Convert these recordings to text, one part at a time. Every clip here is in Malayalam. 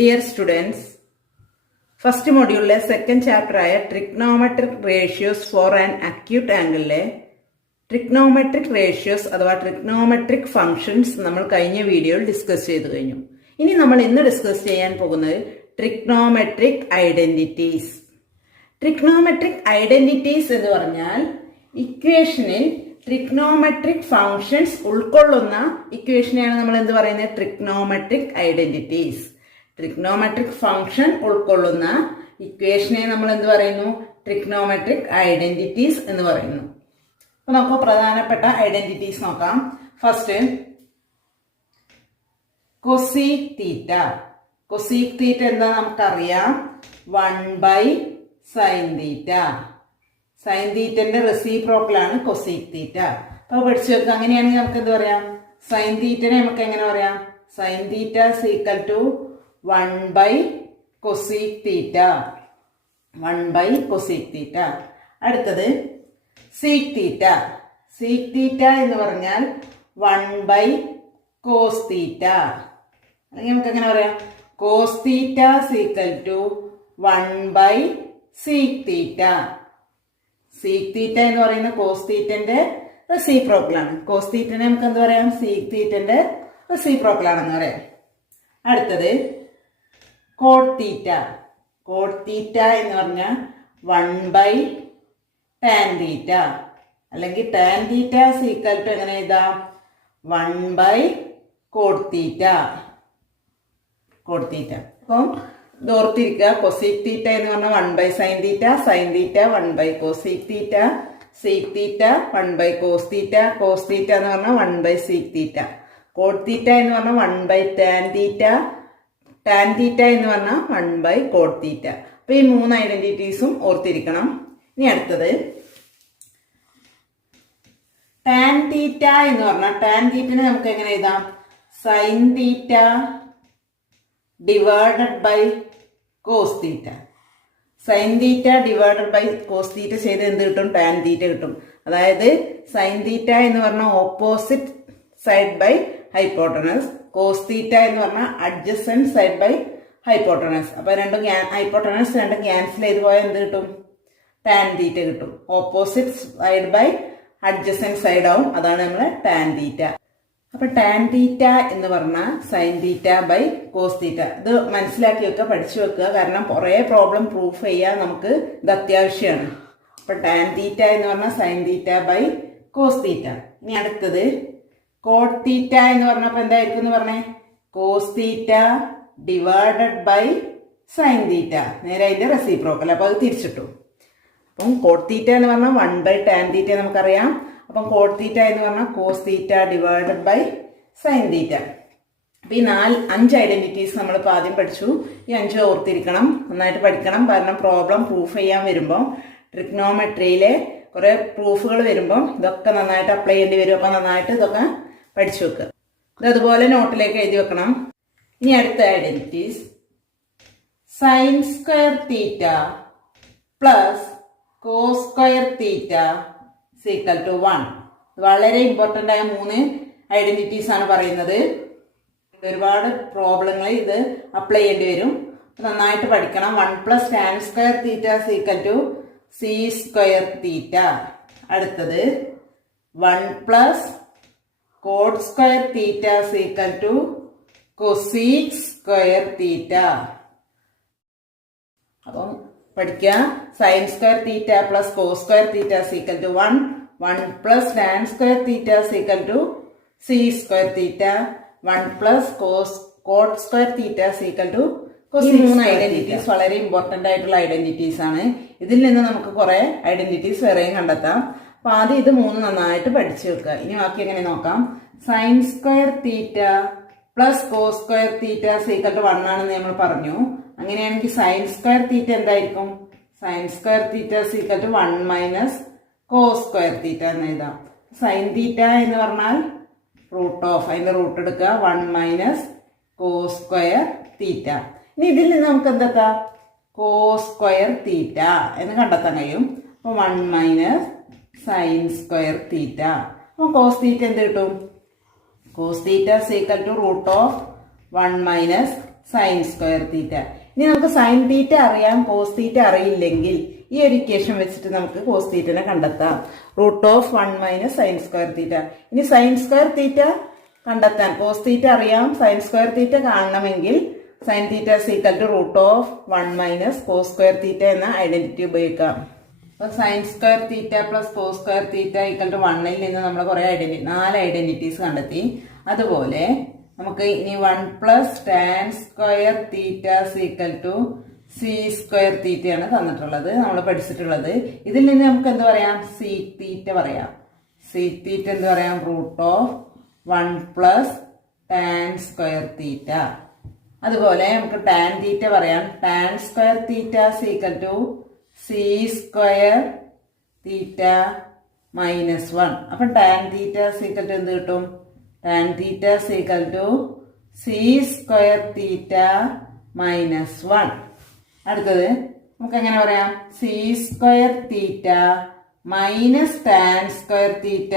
Dear students, first module second chapter trigonometric ratios for an acute angle trigonometric ratios അഥവാ trigonometric functions നമ്മൾ കഴിഞ്ഞ വീഡിയോയിൽ ഡിസ്കസ് ചെയ്തു കഴിഞ്ഞു. ഇനി നമ്മൾ ഇന്ന് ഡിസ്കസ് ചെയ്യാൻ പോകുന്നത് trigonometric identities. trigonometric identities എന്ന് പറഞ്ഞാൽ ഇക്വേഷനിൽ trigonometric functions ഉൾക്കൊള്ളുന്ന ഇക്വേഷനെയാണ് നമ്മൾ എന്ത് പറയുന്നത് trigonometric identities. trigonometric function ഉൾക്കൊള്ളുന്ന ഇക്വേഷനെ നമ്മൾ എന്ത് പറയുന്നു trigonometric identities എന്ന് പറയുന്നു. അപ്പോൾ നമുക്ക് പ്രധാനപ്പെട്ട ഐഡന്റിറ്റീസ് നോക്കാം. First cosec theta. കൊസീക് തീറ്റ എന്താ നമുക്കറിയാം, 1/sin തീറ്റ. Sign തീറ്റന്റെ റെസിപ്രോക്കലാണ് cosec theta. അപ്പൊ പഠിച്ചു വെക്കുക. അങ്ങനെയാണെങ്കിൽ നമുക്ക് എന്ത് പറയാം, സൈൻ തീറ്റനെ നമുക്ക് എങ്ങനെ പറയാം, sine theta equal to 1/cosec theta. 1/cosec theta. അടുത്തത് സീക് തീറ്റ. സീക് തീറ്റ എന്ന് പറഞ്ഞാൽ 1/cos തീറ്റ. അല്ലെങ്കിൽ നമുക്ക് എങ്ങനെ പറയാം, cos theta equal to 1/sec theta. Sec theta എന്ന് പറയുന്ന കോസ് തീറ്റന്റെ റെസിപ്രോക്കലാണ്. കോസ് തീറ്റനെ നമുക്ക് എന്ത് പറയാം, സീക് തീറ്റന്റെ റെസിപ്രോക്കലാണെന്ന് പറയാം. അടുത്തത് കോട്ട് തീറ്റ. കോട്ട് തീറ്റ എന്ന് പറഞ്ഞാൽ 1/tan തീറ്റ. അല്ലെങ്കിൽ ടാൻ തീറ്റ ഈക്വൽ ടു എങ്ങനെ എഴുതാം, 1/cot തീറ്റ. കോട്ട് തീറ്റ. അപ്പം ഇത് ഓർത്തിരിക്കുക, കൊസീക് തീറ്റ എന്ന് പറഞ്ഞാൽ 1/sin തീറ്റ, സൈൻ തീറ്റ 1/cosec തീറ്റ, സീക് തീറ്റ 1/cos തീറ്റ, കോസ് തീറ്റ എന്ന് പറഞ്ഞാൽ 1/sec തീറ്റ, കോട്ട് തീറ്റ എന്ന് പറഞ്ഞാൽ 1/tan തീറ്റ, ടാൻ തീറ്റ എന്ന് പറഞ്ഞാൽ 1/cot തീറ്റ. അപ്പൊ ഈ 3 ഐഡന്റിറ്റീസും ഓർത്തിരിക്കണം. ഇനി അടുത്തത് ടാൻ തീറ്റ എന്ന് പറഞ്ഞാൽ, ടാൻ തീറ്റനെ നമുക്ക് എങ്ങനെ എഴുതാം, sine theta divided by cos theta. Sine theta divided by cos theta ചെയ്ത് എന്ത് കിട്ടും, ടാൻ തീറ്റ കിട്ടും. അതായത് സൈൻ തീറ്റ എന്ന് പറഞ്ഞാൽ opposite side by hypotenuse, cos theta എന്ന് പറഞ്ഞാൽ അഡ്ജസന്റ് സൈഡ് ബൈ ഹൈപ്പോട്ടനസ്. അപ്പൊ രണ്ടും ഹൈപ്പോട്ടനസ് രണ്ടും ക്യാൻസൽ ചെയ്ത് പോയാൽ എന്ത് കിട്ടും, ടാൻ തീറ്റ കിട്ടും. Opposite side by adjacent side ആവും, അതാണ് നമ്മളെ ടാൻ തീറ്റ. അപ്പൊ ടാൻ തീറ്റ എന്ന് പറഞ്ഞാൽ sine theta by cos theta. ഇത് മനസ്സിലാക്കി വെക്കുക, പഠിച്ചു വെക്കുക. കാരണം കുറേ പ്രോബ്ലം പ്രൂഫ് ചെയ്യാൻ നമുക്ക് ഇത് അത്യാവശ്യമാണ്. അപ്പൊ ടാൻ തീറ്റ എന്ന് പറഞ്ഞാൽ sine theta by cos theta. ഇനി അടുത്തത് കോട്ട് തീറ്റ എന്ന് പറഞ്ഞപ്പോ എന്തായിരിക്കും എന്ന് പറഞ്ഞേ, cos theta divided by sine theta. നേരെ അതിന്റെ റെസിപ്രോക്കൽ. അപ്പൊ അത് തിരിച്ചിട്ടു. അപ്പം കോട്ട് തീറ്റ എന്ന് പറഞ്ഞാൽ 1/tan തീറ്റ നമുക്കറിയാം. അപ്പം കോട്ട് തീറ്റ എന്ന് പറഞ്ഞാൽ cos theta divided by sine theta. അപ്പൊ ഈ 5 ഐഡന്റിറ്റീസ് നമ്മളിപ്പോൾ ആദ്യം പഠിച്ചു. ഈ 5 ഓർത്തിരിക്കണം, നന്നായിട്ട് പഠിക്കണം. കാരണം പ്രോബ്ലം പ്രൂഫ് ചെയ്യാൻ വരുമ്പോൾ ട്രിഗ്നോമെട്രിയിലെ കുറെ പ്രൂഫുകൾ വരുമ്പോൾ ഇതൊക്കെ നന്നായിട്ട് അപ്ലൈ ചെയ്യേണ്ടി വരും. അപ്പൊ നന്നായിട്ട് ഇതൊക്കെ പഠിച്ചു വെക്കുക. ഇത് അതുപോലെ നോട്ടിലേക്ക് എഴുതി വെക്കണം. ഇനി അടുത്ത identities, sine square theta plus cos square theta equal to 1. വളരെ ഇമ്പോർട്ടൻ്റ് ആയ 3 ഐഡന്റിറ്റീസ് ആണ് പറയുന്നത്. ഒരുപാട് പ്രോബ്ലങ്ങൾ ഇത് അപ്ലൈ ചെയ്യേണ്ടി വരും. നന്നായിട്ട് പഠിക്കണം. 1 + tan square theta equal to sec square theta. അടുത്തത് 1 + cot square theta equal to cosec square theta. അപ്പം പഠിക്കുക, sine square theta plus cos square theta equal to 1, 1 + tan square theta equal to sec square theta, 1 + cot square theta equal to cosec. 3 identities വളരെ ഇമ്പോർട്ടന്റ് ആയിട്ടുള്ള ഐഡന്റിറ്റീസ് ആണ്. ഇതിൽ നിന്ന് നമുക്ക് കുറെ ഐഡന്റിറ്റീസ് വേറെയും കണ്ടെത്താം. അപ്പൊ ആദ്യം ഇത് 3 നന്നായിട്ട് പഠിച്ചു വെക്കുക. ഇനി ബാക്കി എങ്ങനെ നോക്കാം. Sine square theta plus cos square theta equal to 1 ആണെന്ന് നമ്മൾ പറഞ്ഞു. അങ്ങനെയാണെങ്കിൽ സൈൻ സ്ക്വയർ തീറ്റ എന്തായിരിക്കും, sine square theta equal to 1 - cos square theta എന്ന് എഴുതാം. സൈൻ തീറ്റ എന്ന് പറഞ്ഞാൽ അതിന്റെ റൂട്ട് എടുക്കുക, 1 - കോസ് സ്ക്വയർ തീറ്റ. ഇനി ഇതിൽ നിന്ന് നമുക്ക് എന്താ, കോസ് സ്ക്വയർ തീറ്റ എന്ന് കണ്ടെത്താൻ കഴിയും. അപ്പൊ 1 - സൈൻ സ്ക്വയർ തീറ്റ. അപ്പൊ കോസ് തീറ്റ എന്ത് കിട്ടും, cos theta equal to √1 - sine square theta. ഇനി നമുക്ക് സൈൻ തീറ്റ അറിയാം, കോസ് തീറ്റ അറിയില്ലെങ്കിൽ ഈ ഒരു ഇക്വേഷൻ വെച്ചിട്ട് നമുക്ക് കോസ് തീറ്റനെ കണ്ടെത്താം. √1 - സൈൻ സ്ക്വയർ തീറ്റ. ഇനി സൈൻ സ്ക്വയർ തീറ്റ കണ്ടെത്താൻ കോസ് തീറ്റ അറിയാം, സൈൻ സ്ക്വയർ തീറ്റ കാണണമെങ്കിൽ sine theta √1 - cos square theta എന്ന ഐഡന്റിറ്റി ഉപയോഗിക്കാം. അപ്പൊ sine square theta plus cos square theta =1 നിന്ന് നമ്മൾ കുറെ 4 ഐഡന്റിറ്റീസ് കണ്ടെത്തി. അതുപോലെ നമുക്ക് ഇനി 1 + tan square theta sec square തീറ്റയാണ് തന്നിട്ടുള്ളത്, നമ്മൾ പഠിച്ചിട്ടുള്ളത്. ഇതിൽ നിന്ന് നമുക്ക് എന്ത് പറയാം? സീക് തീറ്റ പറയാം. സീക് തീറ്റ എന്ത് പറയാം? √1 + tan സ്ക്വയർ തീറ്റ. അതുപോലെ നമുക്ക് ടാൻ തീറ്റ പറയാം. Tan square theta sec square theta -1. അപ്പൊ ടാൻ തീറ്റ എന്ത് കിട്ടും? ടാൻ തീറ്റ സി സ്ക്വയർ തീറ്റ -1. അടുത്തത് നമുക്ക് എങ്ങനെ പറയാം? C square theta minus tan square theta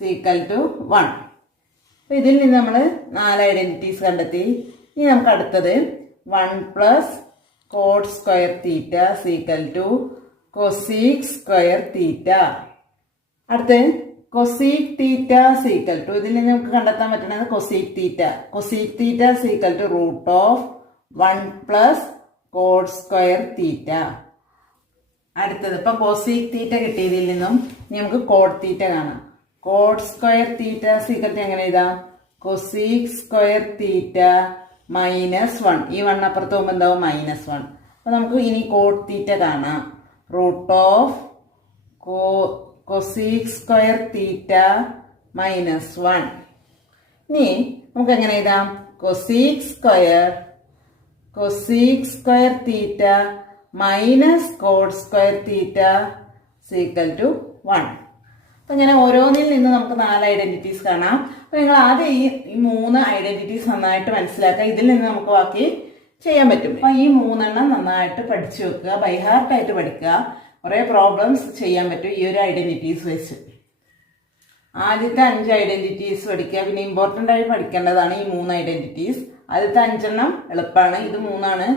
=1. അപ്പൊ ഇതിൽ നിന്ന് നമ്മൾ 4 ഐഡന്റിറ്റീസ് കണ്ടെത്തി. ഇനി നമുക്ക് അടുത്തത് 1 + cot square theta cosec square തീറ്റ. അടുത്ത് കൊസീക് തീറ്റ ഇതിൽ നിന്ന് നമുക്ക് കണ്ടെത്താൻ പറ്റുന്നത് cosec theta. Cosec theta √1 + cot square theta. അടുത്തത് ഇപ്പൊ കൊസീക് തീറ്റ കിട്ടിയതിൽ നിന്നും നമുക്ക് കോട്ട് തീറ്റ കാണാം. കോട്ട് സ്ക്വയർ തീറ്റ എങ്ങനെ എഴുതാം? Cosec square theta -1. ഈ 1 അപ്പുറത്ത് പോകുമ്പോൾ എന്താവും? -1. അപ്പൊ നമുക്ക് ഇനി കോട്ട് തീറ്റ കാണാം. Cosec square theta -1. ഇനി നമുക്ക് എങ്ങനെ എഴുതാം? കൊസീക് സ്ക്വയർ തീറ്റ കോട്ട് സ്ക്വയർ തീറ്റ =1. അപ്പൊ ഇങ്ങനെ ഓരോന്നിൽ നിന്ന് നമുക്ക് 4 ഐഡന്റിറ്റീസ് കാണാം. അപ്പൊ നിങ്ങൾ ആദ്യം ഈ 3 ഐഡന്റിറ്റീസ് നന്നായിട്ട് മനസ്സിലാക്കുക. ഇതിൽ നിന്ന് നമുക്ക് ബാക്കി ചെയ്യാൻ പറ്റും. അപ്പൊ ഈ 3 എണ്ണം നന്നായിട്ട് പഠിച്ചു വെക്കുക, ബൈഹാർട്ടായിട്ട് പഠിക്കുക. കുറെ പ്രോബ്ലംസ് ചെയ്യാൻ പറ്റും ഈ ഒരു ഐഡന്റിറ്റീസ് വെച്ച്. ആദ്യത്തെ 5 ഐഡന്റിറ്റീസ് പഠിക്കുക. പിന്നെ ഇമ്പോർട്ടൻ്റ് ആയി പഠിക്കേണ്ടതാണ് ഈ 3 ഐഡന്റിറ്റീസ്. ആദ്യത്തെ 5 എണ്ണം എളുപ്പമാണ്, ഇത് 3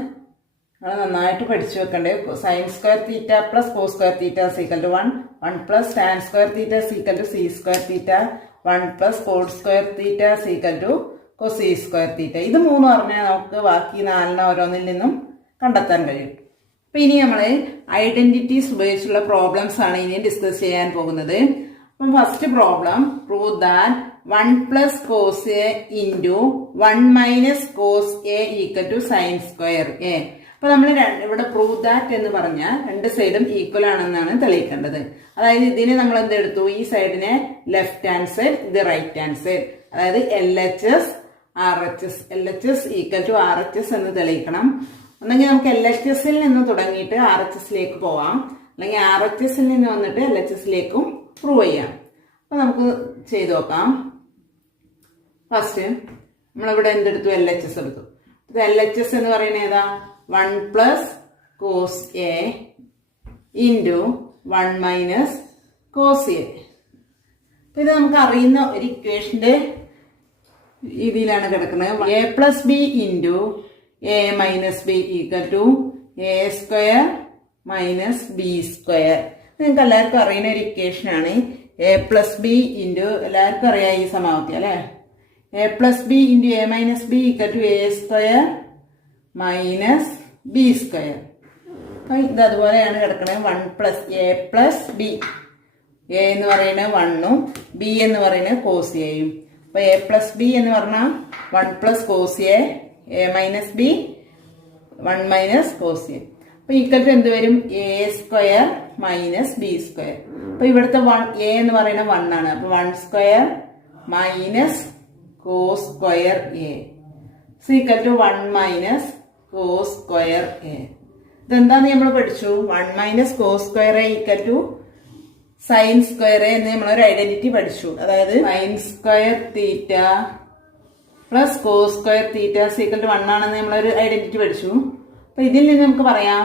നിങ്ങൾ നന്നായിട്ട് പഠിച്ചു വെക്കണ്ടേ. Sine square theta plus cos square theta =1. 1 + tan square theta sec square theta. 1 + cot square theta cosec square theta. ഇത് 3 പറഞ്ഞാൽ നമുക്ക് ബാക്കി 4 ഓരോന്നിൽ നിന്നും കണ്ടെത്താൻ കഴിയും. അപ്പൊ ഇനി നമ്മൾ ഐഡന്റിറ്റീസ് ഉപയോഗിച്ചുള്ള പ്രോബ്ലംസ് ആണ് ഇനി ഡിസ്കസ് ചെയ്യാൻ പോകുന്നത്. അപ്പം first problem, prove that 1 + cos A × 1 - cos A = sin square A. അപ്പൊ നമ്മൾ ഇവിടെ പ്രൂവ് ദാറ്റ് എന്ന് പറഞ്ഞാൽ 2 സൈഡും ഈക്വൽ ആണെന്നാണ് തെളിയിക്കേണ്ടത്. അതായത് ഇതിനെ നമ്മൾ എന്തെടുത്തു? ഈ സൈഡിനെ ലെഫ്റ്റ് ഹാൻഡ് സൈഡ്, ഇത് റൈറ്റ് ഹാൻഡ് സൈഡ്. അതായത് LHS RHS = RHS എന്ന് തെളിയിക്കണം. ഒന്നെങ്കിൽ നമുക്ക് LHSൽ നിന്ന് തുടങ്ങിയിട്ട് RHSലേക്ക് പോവാം, അല്ലെങ്കിൽ RHSൽ നിന്ന് വന്നിട്ട് LHSലേക്കും പ്രൂവ് ചെയ്യാം. അപ്പൊ നമുക്ക് ചെയ്തു നോക്കാം. ഫസ്റ്റ് നമ്മളിവിടെ എന്തെടുത്തു? LHS എടുത്തു. ഇത് LHS എന്ന് പറയുന്നത് ഏതാ? 1 + cos A × 1 - cos A. ഇത് നമുക്ക് അറിയുന്ന ഒരു ഇക്വേഷന്റെ രീതിയിലാണ് കിടക്കുന്നത്. A + B × A - B = A² - B². നിങ്ങൾക്ക് എല്ലാവർക്കും അറിയുന്ന ഒരു ഇക്വേഷൻ ആണ്. A + B × എല്ലാവർക്കും അറിയാം ഈ സമവാക്യം അല്ലെ. A + B × A - B = A² - B². അപ്പൊ ഇത് അതുപോലെയാണ് കിടക്കുന്നത്. 1 + A + B. A എന്ന് പറയുന്നത് 1ഉം B എന്ന് പറയുന്നത് cos Aയും. അപ്പൊ A + B എന്ന് പറഞ്ഞാൽ 1 + cos A, A - B, 1 - cos A. അപ്പൊ ഈക്വൽ എന്ത് വരും? A² - B². അപ്പൊ ഇവിടുത്തെ A എന്ന് പറയുന്നത് 1 ആണ്. അപ്പൊ 1² - cos square A = 1 - cos square A. ഇതെന്താന്ന് നമ്മൾ പഠിച്ചു? 1 - cos square A = sin square A എന്ന് നമ്മളൊരു ഐഡന്റിറ്റി പഠിച്ചു. അതായത് sin square theta plus cos square theta = 1 ആണെന്ന് നമ്മളൊരു ഐഡന്റിറ്റി പഠിച്ചു. അപ്പൊ ഇതിൽ നിന്ന് നമുക്ക് പറയാം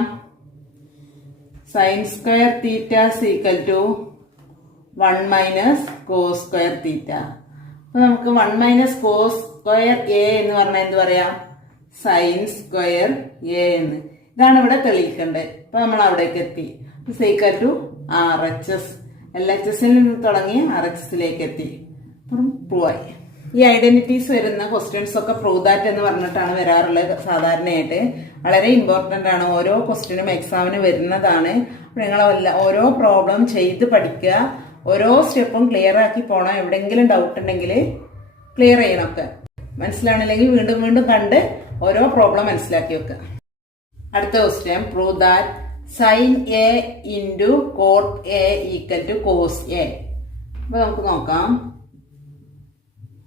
sin square theta = 1 - cos square theta. അപ്പൊ നമുക്ക് 1 - cos സ്ക്വയർ A എന്ന് പറഞ്ഞാൽ എന്ത് പറയാം? സൈൻ സ്ക്വയർ എ എന്ന്. ഇതാണ് ഇവിടെ തെളിയിക്കേണ്ടത്. അപ്പൊ നമ്മൾ അവിടേക്ക് എത്തി. Equal to RHS. LHSൽ നിന്ന് തുടങ്ങി RHSലേക്ക് എത്തി. അപ്പം പ്രൂവ് ആയി. ഈ ഐഡന്റിറ്റീസ് വരുന്ന ക്വസ്റ്റ്യൻസ് ഒക്കെ പ്രൂവ് ദാറ്റ് എന്ന് പറഞ്ഞിട്ടാണ് വരാറുള്ളത് സാധാരണയായിട്ട്. വളരെ ഇമ്പോർട്ടന്റ് ആണ്. ഓരോ ക്വസ്റ്റ്യനും എക്സാമിന് വരുന്നതാണ്. നിങ്ങൾ ഓരോ പ്രോബ്ലം ചെയ്ത് പഠിക്കുക. ഓരോ സ്റ്റെപ്പും ക്ലിയർ ആക്കി പോകണം. എവിടെയെങ്കിലും ഡൗട്ട് ഉണ്ടെങ്കിൽ ക്ലിയർ ചെയ്യണമൊക്കെ. മനസ്സിലാണില്ലെങ്കിൽ വീണ്ടും വീണ്ടും കണ്ട് ഓരോ പ്രോബ്ലം മനസ്സിലാക്കി വെക്കുക. അടുത്ത question, prove that sine A into cot A equal to cos A. അപ്പൊ നമുക്ക് നോക്കാം.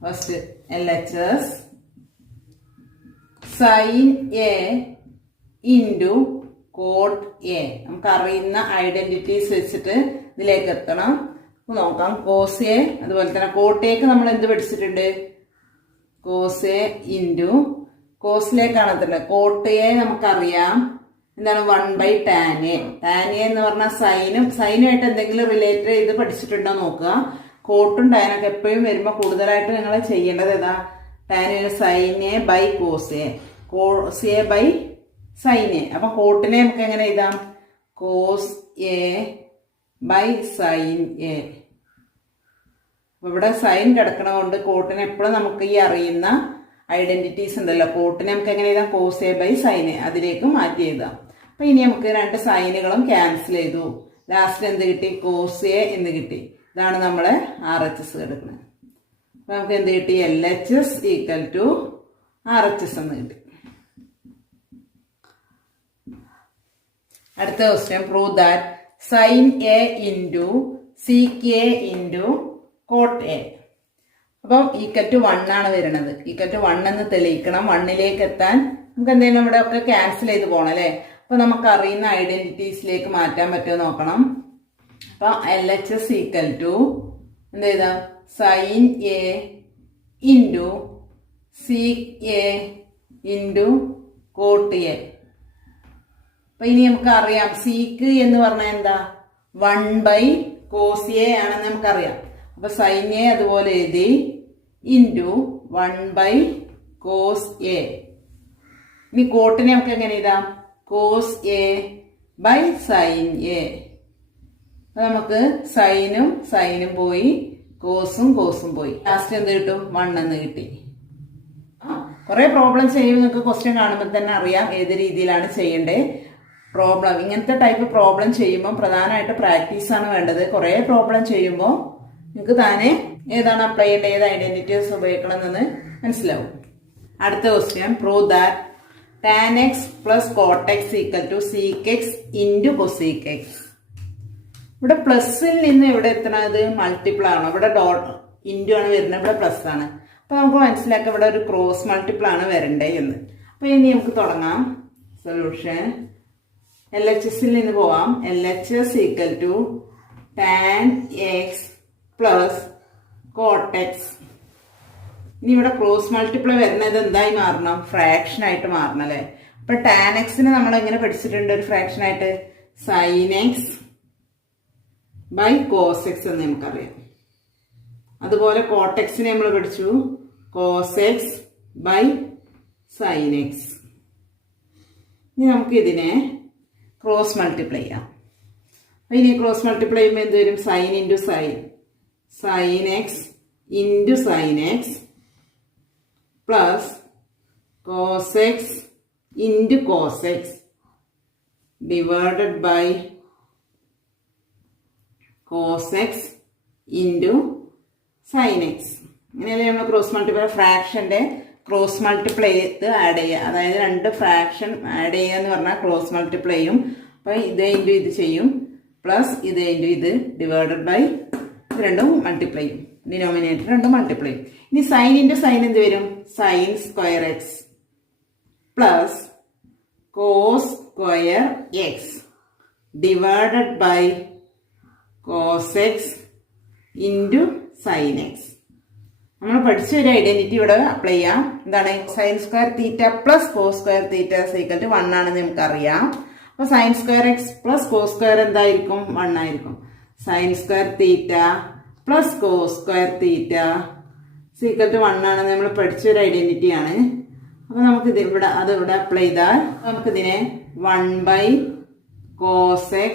First LHS sine A into cot A. നമുക്ക് അറിയുന്ന ഐഡന്റിറ്റീസ് വെച്ചിട്ട് ഇതിലേക്ക് എത്തണം. അപ്പൊ നോക്കാം. കോസ് എ അതുപോലെ തന്നെ കോട്ട് എക്ക് നമ്മൾ എന്ത് പഠിച്ചിട്ടുണ്ട്? കോസ് എ ഇൻറ്റു കോസിലേക്കാണ് എത്തേണ്ടത്. കോട്ട് എ നമുക്കറിയാം എന്താണ് 1/tan A. tan A എന്ന് പറഞ്ഞാൽ സൈനുമായിട്ട് എന്തെങ്കിലും റിലേറ്റ് ചെയ്ത് പഠിച്ചിട്ടുണ്ടോ നോക്കുക. കോട്ടും ടാനൊക്കെ എപ്പോഴും വരുമ്പോൾ കൂടുതലായിട്ട് നിങ്ങൾ ചെയ്യേണ്ടത് ഏതാ? Tan sine A by cos A, cos A by sine A. അപ്പൊ കോട്ടിനെ നമുക്ക് എങ്ങനെ എഴുതാം? Cos A by sine A. ഇവിടെ സൈൻ കിടക്കണതുകൊണ്ട് കോട്ടിനെ എപ്പോഴും നമുക്ക് ഈ അറിയുന്ന ഐഡന്റിറ്റീസ് ഉണ്ടല്ലോ, കോട്ടിനെ നമുക്ക് എങ്ങനെ എഴുതാം? Cos A by sine A. അതിലേക്ക് മാറ്റി എഴുതാം. അപ്പൊ ഇനി നമുക്ക് രണ്ട് സൈനുകളും ക്യാൻസൽ ചെയ്തു. ലാസ്റ്റ് എന്ത് കിട്ടി? കോസ് എ എന്ന് കിട്ടി. ഇതാണ് നമ്മളെ RHS എടുക്കുന്നത്. അപ്പൊ നമുക്ക് എന്ത് കിട്ടി? LHS ഈക്വൽ ടു RHS എന്ന് കിട്ടി. അടുത്ത question, prove that sine A into sec A into cot A. അപ്പം ഈക്വൽ ടു 1 ആണ് വരുന്നത്. ഈക്വൽ ടു 1 എന്ന് തെളിയിക്കണം. 1ലേക്ക് എത്താൻ നമുക്ക് എന്തെങ്കിലും ഇവിടെ ഒക്കെ ക്യാൻസൽ ചെയ്ത് പോകണം അല്ലേ? അപ്പൊ നമുക്ക് അറിയുന്ന ഐഡന്റിറ്റീസിലേക്ക് മാറ്റാൻ പറ്റുമോ നോക്കണം. അപ്പൊ LHS ഈക്വൽ ടു എന്ത് ചെയ്താ? Sine A into sec A into cot A. അപ്പൊ ഇനി നമുക്ക് അറിയാം സീക്ക് എന്ന് പറഞ്ഞാൽ എന്താ? 1/cos A ആണെന്ന് നമുക്കറിയാം. അപ്പൊ സൈൻ എ അതുപോലെ എഴുതി ഇൻറ്റു 1/cos A. ഇനി കോട്ടിനെ നമുക്ക് എങ്ങനെ എഴുതാം? Cos A by sine A. അപ്പൊ നമുക്ക് സൈനും പോയി, കോസും പോയി. ലാസ്റ്റ് എന്ത് കിട്ടും? 1 എന്ന് കിട്ടി. കുറെ പ്രോബ്ലം ചെയ്യുമ്പോൾ നിങ്ങൾക്ക് ക്വസ്റ്റ്യൻ കാണുമ്പോൾ തന്നെ അറിയാം ഏത് രീതിയിലാണ് ചെയ്യേണ്ടത്. പ്രോബ്ലം ഇങ്ങനത്തെ ടൈപ്പ് പ്രോബ്ലം ചെയ്യുമ്പോൾ പ്രധാനമായിട്ട് പ്രാക്ടീസാണ് വേണ്ടത്. കുറെ പ്രോബ്ലം ചെയ്യുമ്പോൾ നിങ്ങൾക്ക് താനെ ഏതാണ് അപ്ലൈ ചെയ്യേണ്ടത്, ഏത് ഐഡന്റിറ്റീസ് ഉപയോഗിക്കണം എന്ന് മനസ്സിലാവും. അടുത്ത question, prove that tan x plus cot x equal to sec x into cosec x. ഇവിടെ പ്ലസിൽ നിന്ന് ഇവിടെ എത്തണത് മൾട്ടിപ്പിൾ ആണ്. ഇവിടെ ഡോട്ട് ഇൻറ്റു ആണ് വരുന്നത്, ഇവിടെ പ്ലസ് ആണ്. അപ്പൊ നമുക്ക് മനസ്സിലാക്കാം ഇവിടെ ഒരു ക്രോസ് മൾട്ടിപ്പിൾ ആണ് വരണ്ടേ എന്ന്. അപ്പൊ ഇനി നമുക്ക് തുടങ്ങാം സൊല്യൂഷൻ. LHSൽ നിന്ന് പോവാം. LHS equal to tan x plus cot x. ഇനി ഇവിടെ ക്രോസ് മൾട്ടിപ്ലൈ വരുന്നത് എന്തായി മാറണം? ഫ്രാക്ഷൻ ആയിട്ട് മാറണം അല്ലെ? അപ്പൊ ടാൻ എക്സിന് നമ്മൾ എങ്ങനെ പഠിച്ചിട്ടുണ്ട്? ഒരു ഫ്രാക്ഷൻ ആയിട്ട് sine x by cos x എന്ന് നമുക്കറിയാം. അതുപോലെ കോട്ട് എക്സിനെ നമ്മൾ പഠിച്ചു cos x by sine x. ഇനി നമുക്ക് ഇതിനെ ക്രോസ് മൾട്ടിപ്ലൈ ചെയ്യാം. അപ്പൊ ഇനി ക്രോസ് മൾട്ടിപ്ലൈ ചെയ്യുമ്പോൾ എന്ത് വരും? Sine into sine x into sine x plus cos x into cos x divided by cos x into sine x. ഇങ്ങനെയല്ലേ നമ്മൾ ക്രോസ് മൾട്ടിപ്ലൈ ഫ്രാക്ഷന്റെ ക്രോസ് മൾട്ടിപ്ലൈ ചെയ്ത് ആഡ് ചെയ്യുക. അതായത് രണ്ട് ഫ്രാക്ഷൻ ആഡ് ചെയ്യുക എന്ന് പറഞ്ഞാൽ ക്രോസ് മൾട്ടിപ്ലൈ ചെയ്യും. അപ്പൊ ഇത് ഇൻറ്റു ഇത് ചെയ്യും, പ്ലസ് ഇത് ഇൻറ്റു ഇത് ഡിവൈഡഡ് ബൈ ഇത് രണ്ടും മൾട്ടിപ്ലൈ ചെയ്യും. ഡിനോമിനേറ്റർ രണ്ടും മൾട്ടിപ്ലൈ ചെയ്യും. ഇനി സൈൻ ഇൻറ്റു സൈൻ എന്ത് വരും? Sine square x plus cos square x divided by cos x into sine x. നമ്മൾ പഠിച്ച ഒരു ഐഡന്റിറ്റി ഇവിടെ അപ്ലൈ ചെയ്യാം. എന്താണ്? Sine square theta plus cos square theta equal to 1 ആണെന്ന് നമുക്കറിയാം. അപ്പൊ sine square x plus cos square എന്തായിരിക്കും? 1 ആയിരിക്കും. Sine square theta plus cos square theta equal to 1 ആണെന്ന് നമ്മൾ പഠിച്ച ഒരു ഐഡന്റിറ്റി ആണ്. അപ്പൊ നമുക്ക് ഇത് ഇവിടെ അപ്ലൈ ചെയ്താൽ നമുക്കിതിനെ 1/cos x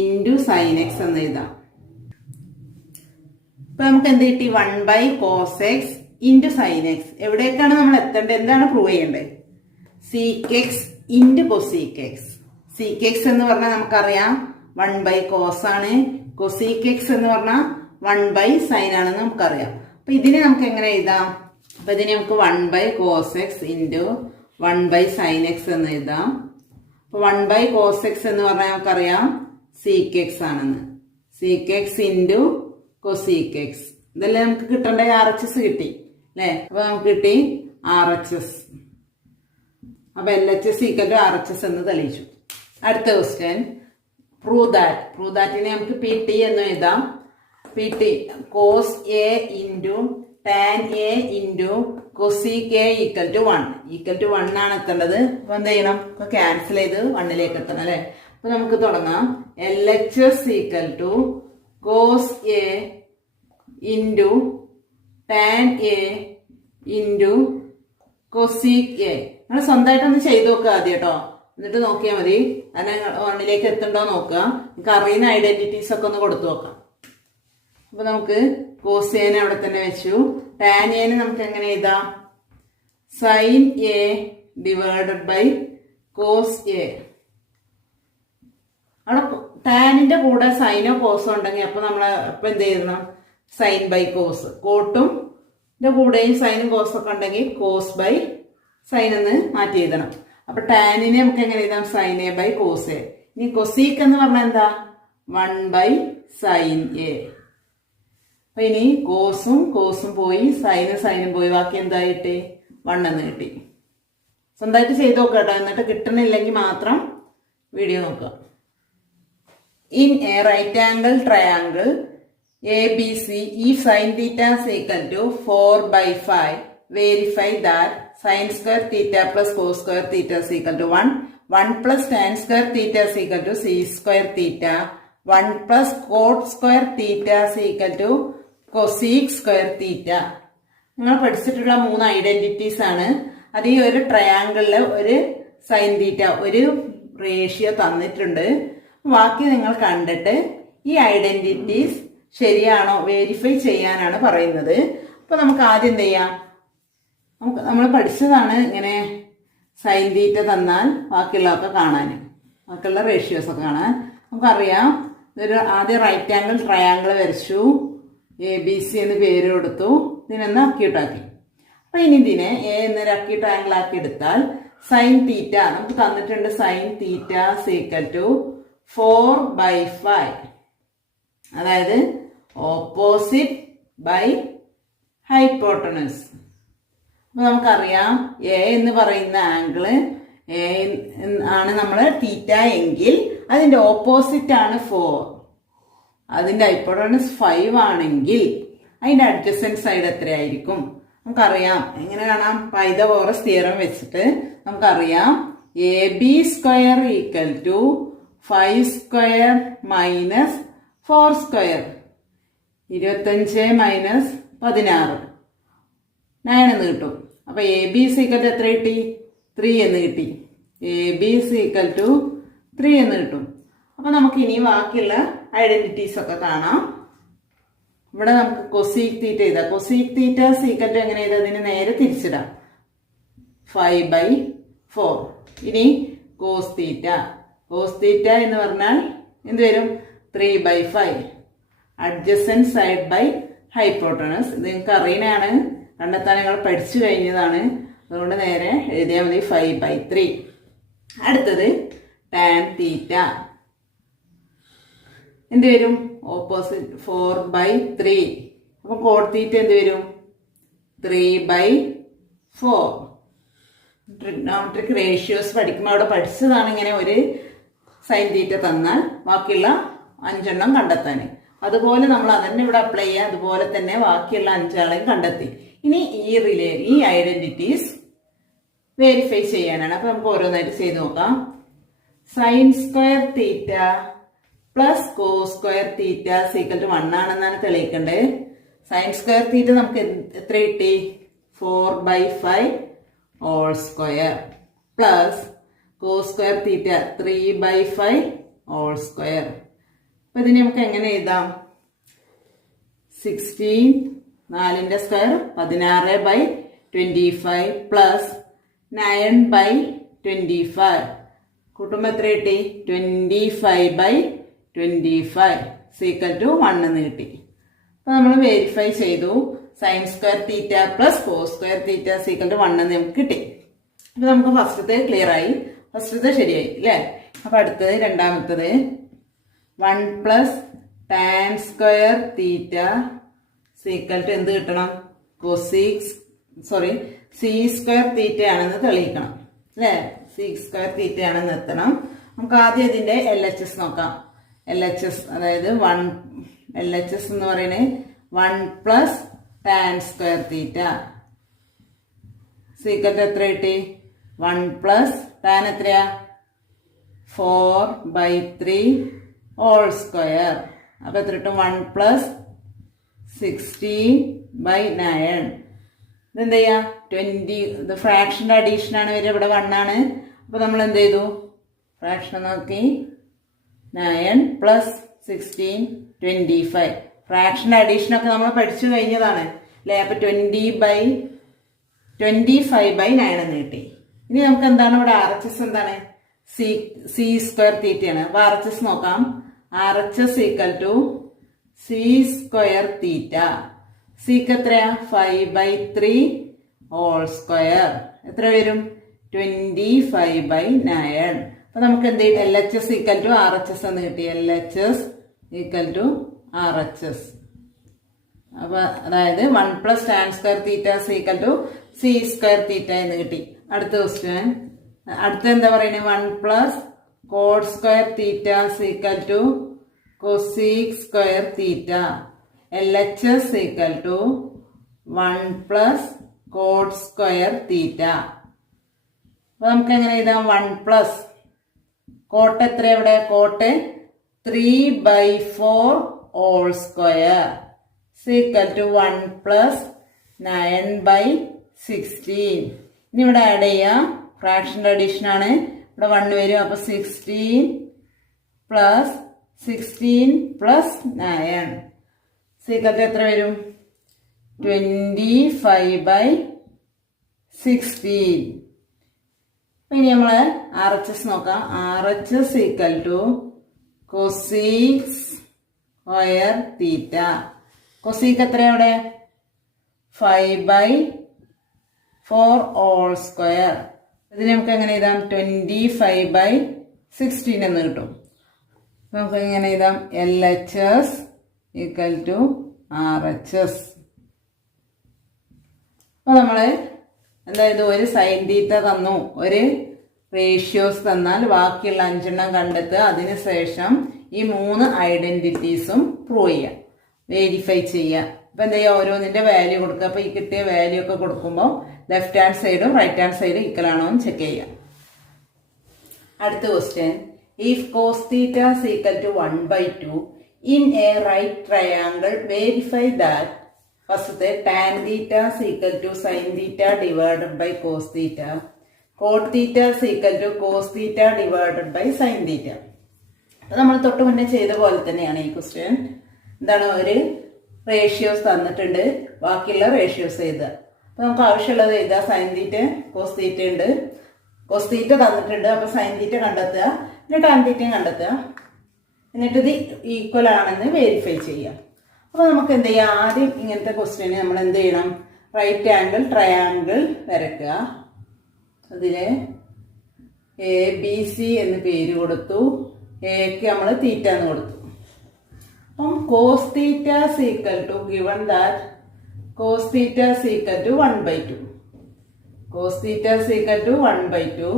into sine X എന്ന് എഴുതാം. ഇപ്പൊ നമുക്ക് എന്ത് കിട്ടി? 1/cos x into sine X. എവിടേക്കാണ് നമ്മൾ എത്തേണ്ടത്? എന്താണ് പ്രൂവ് ചെയ്യേണ്ടത്? Seek x into cosec X. Seek X എന്ന് പറഞ്ഞാൽ നമുക്കറിയാം 1/cos ആണ്. കൊസീക്ക് എക്സ് എന്ന് പറഞ്ഞാൽ 1/sin ആണെന്ന് നമുക്കറിയാം. അപ്പൊ ഇതിനെ നമുക്ക് എങ്ങനെ എഴുതാം? അപ്പൊ ഇതിനെ നമുക്ക് 1/cos x into 1/sin x എന്ന് എഴുതാം. അപ്പൊ 1/cos x എന്ന് പറഞ്ഞാൽ നമുക്കറിയാം സീക്ക് എക്സ് ആണെന്ന്. Seek x into cosec X. ഇതെല്ലാം നമുക്ക് കിട്ടേണ്ട RHS കിട്ടി അല്ലെ? അപ്പൊ നമുക്ക് കിട്ടി RHS. അപ്പൊ LHS ഈക്വൽ ടു RHS എന്ന് തെളിയിച്ചു. അടുത്ത ക്വസ്റ്റ്യൻ, പ്രൂവ് ദാറ്റിനെ നമുക്ക് PT എന്ന് എഴുതാം. PT cos A into tan A into cosec A equal to 1. Equal to 1 ആണ് എത്തേണ്ടത്. അപ്പൊ എന്ത് ചെയ്യണം? ഇപ്പൊ ക്യാൻസൽ ചെയ്ത് 1ലേക്ക് എത്തണം അല്ലെ? അപ്പൊ നമുക്ക് തുടങ്ങാം. LHS equal to cos A into tan A into cosec A. നിങ്ങൾ സ്വന്തമായിട്ടൊന്ന് ചെയ്ത് നോക്കുക ആദ്യം കേട്ടോ. എന്നിട്ട് നോക്കിയാൽ മതി. അതിനെ 1ലേക്ക് എത്തണ്ടോ നോക്കുക. നിങ്ങൾക്ക് അറിയുന്ന ഐഡന്റിറ്റീസ് ഒക്കെ ഒന്ന് കൊടുത്തു നോക്കാം. അപ്പൊ നമുക്ക് cos A നെ അവിടെ തന്നെ വെച്ചു. tan A നെ നമുക്ക് എങ്ങനെ എഴുതാം? sin A divided by cos A. അവിടെ ടാനിന്റെ കൂടെ സൈനോ കോസോ ഉണ്ടെങ്കിൽ അപ്പൊ നമ്മൾ ഇപ്പൊ എന്ത് ചെയ്യണം? Sine by cos. കോട്ടും കൂടെയും സൈനും കോസും ഒക്കെ ഉണ്ടെങ്കിൽ കോസ് ബൈ സൈൻ എന്ന് മാറ്റി എഴുതണം. അപ്പൊ ടാനിനെ നമുക്ക് എങ്ങനെ എഴുതാം? Sine A by cos A. ഇനി കൊസീക്ക് എന്ന് പറഞ്ഞാൽ എന്താ? 1/sin A. അപ്പൊ ഇനി കോസും പോയി, സൈനും പോയി, ബാക്കി എന്തായിട്ട് 1 എന്ന് കിട്ടി. സ്വന്തമായിട്ട് ചെയ്ത് നോക്കുക കേട്ടോ. എന്നിട്ട് കിട്ടണില്ലെങ്കിൽ മാത്രം വീഡിയോ നോക്കുക. In a right angle triangle ABC, if sin theta is equal to 4/5, verify that sin square theta plus cos square theta is equal to 1, 1 plus tan square theta is equal to c square theta, 1 plus cot square theta is equal to cosec square theta. നിങ്ങൾ പഠിച്ചിട്ടുള്ള 3 ഐഡന്റിറ്റീസ് ആണ്. അത് ഈ ഒരു ട്രയാങ്കിളില് ഒരു സൈൻ തീറ്റ ഒരു റേഷ്യോ തന്നിട്ടുണ്ട്. ബാക്കി നിങ്ങൾ കണ്ടിട്ട് ഈ ഐഡന്റിറ്റീസ് ശരിയാണോ വെരിഫൈ ചെയ്യാനാണ് പറയുന്നത്. അപ്പൊ നമുക്ക് ആദ്യം എന്ത് ചെയ്യാം? നമ്മൾ പഠിച്ചതാണ് ഇങ്ങനെ സൈൻ തീറ്റ തന്നാൽ ബാക്കിയുള്ളതൊക്കെ കാണാൻ, ബാക്കിയുള്ള റേഷ്യോസ് ഒക്കെ കാണാൻ. നമുക്കറിയാം ഇതൊരു ആദ്യം റൈറ്റ് ആംഗിൾ ട്രയാങ്കിൾ വരച്ചു, ABC എന്ന് പേര് കൊടുത്തു, ഇതിനൊന്ന് അക്യൂട്ടാക്കി. അപ്പൊ ഇനി ഇതിനെ A എന്നൊരു അക്യൂട്ട് ആംഗിൾ ആക്കി എടുത്താൽ സൈൻ തീറ്റ നമുക്ക് തന്നിട്ടുണ്ട്. സൈൻ തീറ്റ ഈക്വൽ ടു 4/5, അതായത് ഓപ്പോസിറ്റ് ബൈ ഹൈപ്പോട്ടനസ്. അപ്പൊ നമുക്കറിയാം A എന്ന് പറയുന്ന ആംഗിള് A ആണ് നമ്മൾ തീറ്റ എങ്കിൽ അതിന്റെ ഓപ്പോസിറ്റ് ആണ് 4. അതിന്റെ ഹൈപ്പോട്ടനസ് 5 ആണെങ്കിൽ അതിന്റെ അഡ്ജസന്റ് സൈഡ് എത്രയായിരിക്കും? നമുക്കറിയാം. എങ്ങനെ കാണാം? പൈതഗോറസ് തിയറം വെച്ചിട്ട് നമുക്കറിയാം AB square equal to 5 square minus 4 square, 25 minus 16, 9 എന്ന് കിട്ടും. അപ്പൊ AB ഈക്വൽ ടു എത്ര കിട്ടി? 3 എന്ന് കിട്ടി. AB ഈക്വൽ ടു 3 എന്ന് കിട്ടും. അപ്പൊ നമുക്ക് ഇനി ബാക്കിയുള്ള ഐഡന്റിറ്റീസ് ഒക്കെ കാണാം. ഇവിടെ നമുക്ക് കൊസീക് തീറ്റ എഴുതാം. കൊസീക് തീറ്റ ഈക്വൽ ടു എങ്ങനെ എഴുതാം? അതിന് നേരെ തിരിച്ചിടാം, 5/4. ഇനി കോസ് തീറ്റ. കോസ് തീറ്റ എന്ന് പറഞ്ഞാൽ എന്ത് വരും? 3/5. Adjacent side by hypotenuse. ഇത് നിങ്ങൾക്ക് അറിയുന്നതാണ്, കണ്ടെത്താൻ നിങ്ങൾ പഠിച്ചു കഴിഞ്ഞതാണ്. അതുകൊണ്ട് നേരെ എഴുതിയാൽ മതി 5/3. അടുത്തത് ടാൻ തീറ്റ എന്ത് വരും? ഓപ്പോസിറ്റ് 4/3. അപ്പൊ കോട്ട് തീറ്റ എന്ത് വരും? 3/4. ട്രിഗ്നോമെട്രിക് റേഷ്യോസ് പഠിക്കുമ്പോൾ അവിടെ പഠിച്ചതാണ് ഇങ്ങനെ ഒരു സൈൻ തീറ്റ തന്നാൽ ബാക്കിയുള്ള 5 എണ്ണം കണ്ടെത്താൻ. അതുപോലെ നമ്മൾ അതന്നെ ഇവിടെ അപ്ലൈ ചെയ്യുക. അതുപോലെ തന്നെ ബാക്കിയുള്ള 5 ആളെയും കണ്ടെത്തി. ഇനി ഈ ഐഡന്റിറ്റീസ് വെരിഫൈ ചെയ്യാനാണ്. അപ്പൊ നമുക്ക് ഓരോന്നായിട്ട് ചെയ്ത് നോക്കാം. Sine square theta plus cos square theta equal to 1 ആണെന്നാണ് തെളിയിക്കേണ്ടത്. സൈൻ സ്ക്വയർ തീറ്റ നമുക്ക് എത്ര കിട്ടി? 4/5 all square plus cos square theta 3/5 all square. അപ്പോൾ ഇതിനെ നമുക്ക് എങ്ങനെ എഴുതാം? 16 4ന്റെ സ്ക്വയർ 16/25 പ്ലസ് 9/25 കൂട്ടുമ്പോൾ എത്ര കിട്ടി? 25/25 സീക്വൽ ടു 1 എന്ന് കിട്ടി. അപ്പോൾ നമ്മൾ വെരിഫൈ ചെയ്തു. Sine square theta plus cos square theta equal to 1 എന്ന് നമുക്ക് കിട്ടി. അപ്പോൾ നമുക്ക് ഫസ്റ്റത്തെ ക്ലിയർ ആയി, ഫസ്റ്റത്തെ ശരിയായി അല്ലേ? അപ്പോൾ അടുത്തത് രണ്ടാമത്തത് 1 plus tan square theta equal to എന്ത് കിട്ടണം? സി സ്ക്വയർ തീറ്റ ആണെന്ന് തെളിയിക്കണം അല്ലേ? സി സ്ക്വയർ തീറ്റ ആണെന്ന് എത്തണം. നമുക്ക് ആദ്യം ഇതിന്റെ LHS നോക്കാം. LHS അതായത് LHS എന്ന് പറയുന്നത് 1 plus tan square theta equal to എത്ര കിട്ടി? 1 പ്ലസ് ടാൻ എത്രയാ? 4/3 ഓൾ സ്ക്വയർ. അപ്പൊ എത്ര കിട്ടും? 1 പ്ലസ് 16/9. ഇതെന്ത് ചെയ്യാ? 20. ഇത് ഫ്രാക്ഷൻ്റെ അഡീഷൻ ആണ് വരിക. ഇവിടെ 1 ആണ്. അപ്പൊ നമ്മൾ എന്ത് ചെയ്തു? ഫ്രാക്ഷൻ നോക്കി 9 പ്ലസ് 16 25. ഫ്രാക്ഷൻ്റെ അഡീഷനൊക്കെ നമ്മൾ പഠിച്ചു കഴിഞ്ഞതാണ് അല്ലേ? അപ്പൊ 20/25/9 എന്ന് കിട്ടി. ഇനി നമുക്ക് എന്താണ് ഇവിടെ RHS എന്താണ്? സി സ്ക്വയർ തീറ്റയാണ്. അപ്പൊ RHS നോക്കാം. RHS equal to sec square theta. സിക്ക് എത്രയാ? 5/3 ഓൾ സ്ക്വയർ. എത്ര വരും? 25/9. അപ്പൊ നമുക്ക് എന്ത് ചെയ്യും? LHS ഈക്വൽ ടു RHS എന്ന് കിട്ടി. LHS equal to RHS. അപ്പൊ അതായത് 1 plus tan square theta equal to sec square theta എന്ന് കിട്ടി. അടുത്ത ക്വസ്റ്റ്യൻ. അടുത്ത എന്താ പറയുന്നത്? 1 plus cot square theta equal to cosec square theta. LHS equal to 1 plus cot square theta. അപ്പൊ നമുക്ക് എങ്ങനെ എഴുതാം? 1 പ്ലസ് കോട്ട് എത്ര? എവിടെ cot? 3/4 whole square equal to 1 plus 9/16. ഇനി ഇവിടെ ആഡ് ചെയ്യാം. ഫ്രാക്ഷൻ്റെ അഡീഷൻ ആണ്. ഇവിടെ 1 വരും. അപ്പൊ 16 പ്ലസ് 16 പ്ലസ് 9 ഈക്വൽ ടു എത്ര വരും? 25/16. ഇനി നമ്മള് RHS നോക്കാം. RHS equal to cosec square theta. Cosec എത്ര? അവിടെ 5/4 ഓൾ സ്ക്വയർ. ഇതിന് നമുക്ക് എങ്ങനെ എഴുതാം? 25/16 എന്ന് കിട്ടും. നമുക്ക് എങ്ങനെ എഴുതാം? LHS equal to RHS. അപ്പൊ നമ്മള് എന്തായത്? ഒരു സൈൻ തീറ്റ തന്നു, ഒരു റേഷ്യോസ് തന്നാൽ ബാക്കിയുള്ള 5 എണ്ണം കണ്ടെത്തുക. അതിനുശേഷം ഈ 3 ഐഡന്റിറ്റീസും പ്രൂവ് ചെയ്യുക, വെരിഫൈ ചെയ്യുക. അപ്പൊ എന്താ ചെയ്യുക? ഓരോന്നിന്റെ വാല്യൂ കൊടുക്കുക. അപ്പൊ ഈ കിട്ടിയ വാല്യൂ ഒക്കെ കൊടുക്കുമ്പോൾ ലെഫ്റ്റ് ഹാൻഡ് സൈഡും റൈറ്റ് ഹാൻഡ് സൈഡും ഈക്വൽ ആണോ എന്ന് ചെക്ക് ചെയ്യുക. അടുത്ത question. If cos theta equal to 1/2 in a right triangle, verify that ഫസ്റ്റത്തെ tan theta equal to sin theta divided by cos theta, cot theta equal to cos theta divided by sin theta. അപ്പൊ നമ്മൾ തൊട്ട് മുന്നേ ചെയ്ത പോലെ തന്നെയാണ് ഈ ക്വസ്റ്റ്യൻ. എന്താണ്? ഒരു റേഷ്യോസ് തന്നിട്ടുണ്ട്, ബാക്കിയുള്ള റേഷ്യോസ് എഴുതുക. അപ്പൊ നമുക്ക് ആവശ്യമുള്ളത് എഴുതുക. സൈൻ തീറ്റ കോസ് തീറ്റ ഉണ്ട്. കോസ് തീറ്റ തന്നിട്ടുണ്ട്. അപ്പൊ സൈൻ തീറ്റ കണ്ടെത്തുക, പിന്നെ ടാൻ തീറ്റയും കണ്ടെത്തുക. എന്നിട്ട് ഇത് ഈക്വൽ ആണെന്ന് വെരിഫൈ ചെയ്യാം. അപ്പൊ നമുക്ക് എന്ത് ചെയ്യാം? ആദ്യം ഇങ്ങനത്തെ ക്വസ്റ്റ്യന് നമ്മൾ എന്ത് ചെയ്യണം? റൈറ്റ് ആംഗിൾ ട്രയാംഗിൾ വരയ്ക്കുക. അതില് ABC എന്ന് പേര് കൊടുത്തു. എക്ക് നമ്മൾ തീറ്റ എന്ന് കൊടുത്തു. അപ്പം cos theta equal to given that cos theta equal to 1/2. Cos theta equal to 1/2.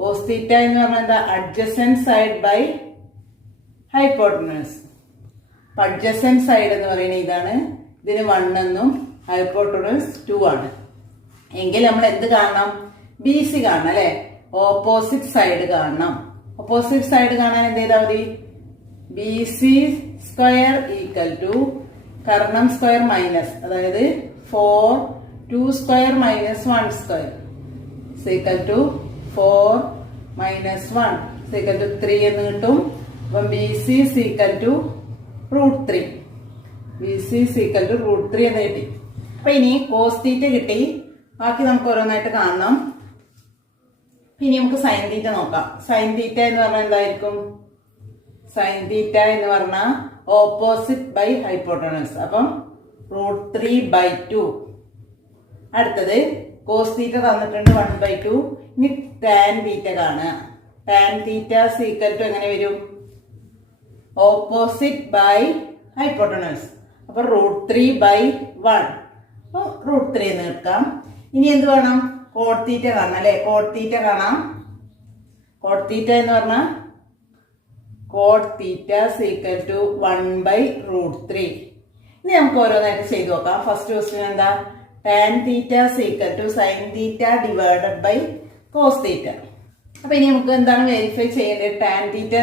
Cos theta എന്ന് പറഞ്ഞാൽ എന്താ? Adjacent side by hypotenuse. Adjacent side എന്ന് പറയുന്നത് ഇതാണ്. ഇതിന് 1 എന്നും ഹൈപ്പോട്ടനസ് 2 ആണ്. എങ്കിൽ നമ്മൾ എന്ത് കാണണം? BC കാണണം അല്ലെ? ഓപ്പോസിറ്റ് സൈഡ് കാണണം. ഓപ്പോസിറ്റ് സൈഡ് കാണാൻ എന്ത് ചെയ്താൽ മതി? BC സ്ക്വയർ ഈക്വൽ ടു കർണം സ്ക്വയർ മൈനസ്, അതായത് 4 2 square minus 1 square is equal to 4 minus 1 is equal to 3 എന്ന് കിട്ടും. അപ്പം B C is equal to √3. B C is equal to √3 എന്ന് കിട്ടി. അപ്പൊ ഇനി കോസ് തീറ്റ കിട്ടി. ബാക്കി നമുക്ക് ഓരോന്നായിട്ട് കാണണം. ഇനി നമുക്ക് സൈൻ തീറ്റ നോക്കാം. സൈൻ തീറ്റ എന്ന് പറഞ്ഞാൽ എന്തായിരിക്കും? സൈൻ തീറ്റ എന്ന് പറഞ്ഞാൽ ഓപ്പോസിറ്റ് ബൈ ഹൈപ്പോട്ടനസ്. അപ്പം √3/2. അടുത്തത് കോസ് തീറ്റ തന്നിട്ടുണ്ട് 1/2. ഇനി ടാൻ തീറ്റ കാണുക. ടാൻ തീറ്റ സീക്വൽ ടു എങ്ങനെ വരും? Opposite by hypotenuse. അപ്പൊ √3/1. അപ്പൊ √3 എന്ന് എടുക്കാം. ഇനി എന്ത് വേണം? കോട്ട് തീറ്റ കാണാം അല്ലെ? കോട്ട് തീറ്റ കാണാം. കോട്ട് തീറ്റ എന്ന് പറഞ്ഞാൽ കോട്ട് തീറ്റ സീക്വൽ ടു 1/√3. ഇനി നമുക്ക് ഓരോന്നായിട്ട് ചെയ്തു നോക്കാം. ഫസ്റ്റ് ക്വസ്റ്റ്യൻ എന്താ? Tan theta equal to sine theta divided by cos theta. അപ്പൊ ഇനി നമുക്ക് എന്താണ് വെരിഫൈ ചെയ്യേണ്ടത്? Tan theta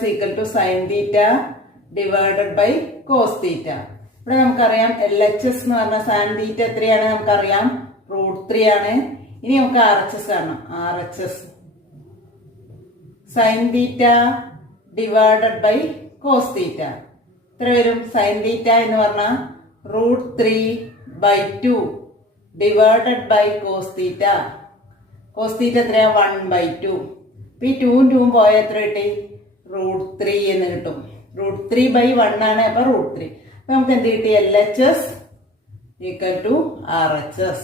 equal to sine theta divided by cos theta. ഇവിടെ നമുക്കറിയാം LHS എന്ന് പറഞ്ഞ സൈൻ തീറ്റ എത്രയാണ്? നമുക്കറിയാം √3 ആണ്. ഇനി നമുക്ക് RHS കാണണം. RHS sine theta divided by cos theta എത്ര വരും? സൈൻ തീറ്റ എന്ന് പറഞ്ഞാൽ √3/2 divided by cos theta. Cos theta എത്രയാ? 1/2. ഈ 2ഉം 2ഉം പോയ എത്ര കിട്ടി? √3 എന്ന് കിട്ടും. √3/1 ആണ്. അപ്പൊ √3. അപ്പൊ നമുക്ക് എന്ത് കിട്ടി? LHS equal to RHS.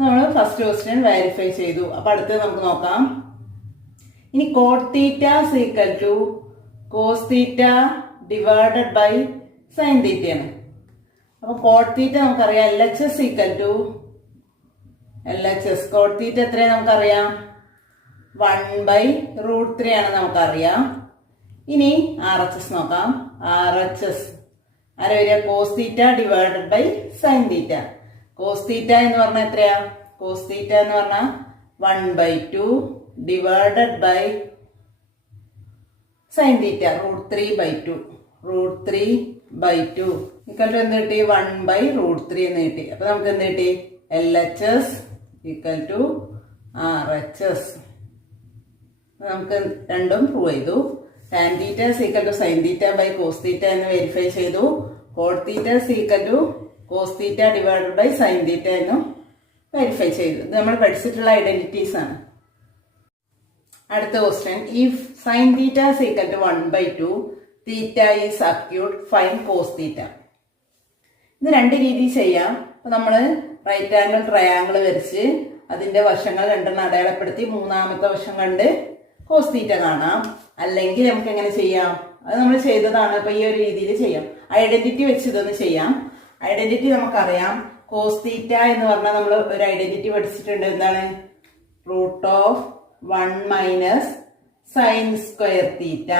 നമ്മൾ ഫസ്റ്റ് ക്വസ്റ്റ്യൻ വെരിഫൈ ചെയ്തു. അപ്പൊ അടുത്തത് നമുക്ക് നോക്കാം. ഇനി cot theta equal to cos theta divided by sine തീറ്റയാണ്. അപ്പൊ കോട്ട് തീറ്റ നമുക്കറിയാം LHS equal to LHS cot theta എത്രയാണ് നമുക്കറിയാം? 1/√3 ആണ് നമുക്കറിയാം. ഇനി RHS നോക്കാം. RHS ആരെ വരിക? Cos theta divided by sine theta. Cos theta എന്ന് പറഞ്ഞാൽ എത്രയാ? കോസ് തീറ്റ എന്ന് പറഞ്ഞാൽ 1/2 divided by sine theta √3/2. √3/2 equal to എന്ത് കിട്ടി? 1/√3 എന്ന് കിട്ടി. അപ്പൊ നമുക്ക് എന്ത് കിട്ടി? LHS equal to RHS. നമുക്ക് രണ്ടും പ്രൂവ് ചെയ്തു. Tan theta equal to sine theta by cos theta എന്ന് വെരിഫൈ ചെയ്തു. Cot theta equal to cos theta divided by sine theta എന്നും വെരിഫൈ ചെയ്തു. ഇത് നമ്മൾ പഠിച്ചിട്ടുള്ള ഐഡന്റിറ്റീസ് ആണ്. അടുത്ത question. If sine theta equal to 1/2 theta is acute find cos theta. ഇത് രണ്ട് രീതിയിൽ ചെയ്യാം. അപ്പൊ നമ്മള് റൈറ്റ് ആംഗിൾ ട്രയാംഗിൾ വരച്ച് അതിന്റെ വശങ്ങൾ രണ്ടെണ്ണം അടയാളപ്പെടുത്തി മൂന്നാമത്തെ വശം കണ്ട് കോസ് തീറ്റ കാണാം. അല്ലെങ്കിൽ നമുക്ക് എങ്ങനെ ചെയ്യാം? അത് നമ്മൾ ചെയ്തതാണ്. അപ്പൊ ഈ ഒരു രീതിയിൽ ചെയ്യാം. ഐഡന്റിറ്റി വെച്ച് ഇതൊന്ന് ചെയ്യാം. ഐഡന്റിറ്റി നമുക്കറിയാം. കോസ് തീറ്റ എന്ന് പറഞ്ഞാൽ നമ്മൾ ഒരു ഐഡന്റിറ്റി പഠിച്ചിട്ടുണ്ട്. എന്താണ്? √1 - sine square theta.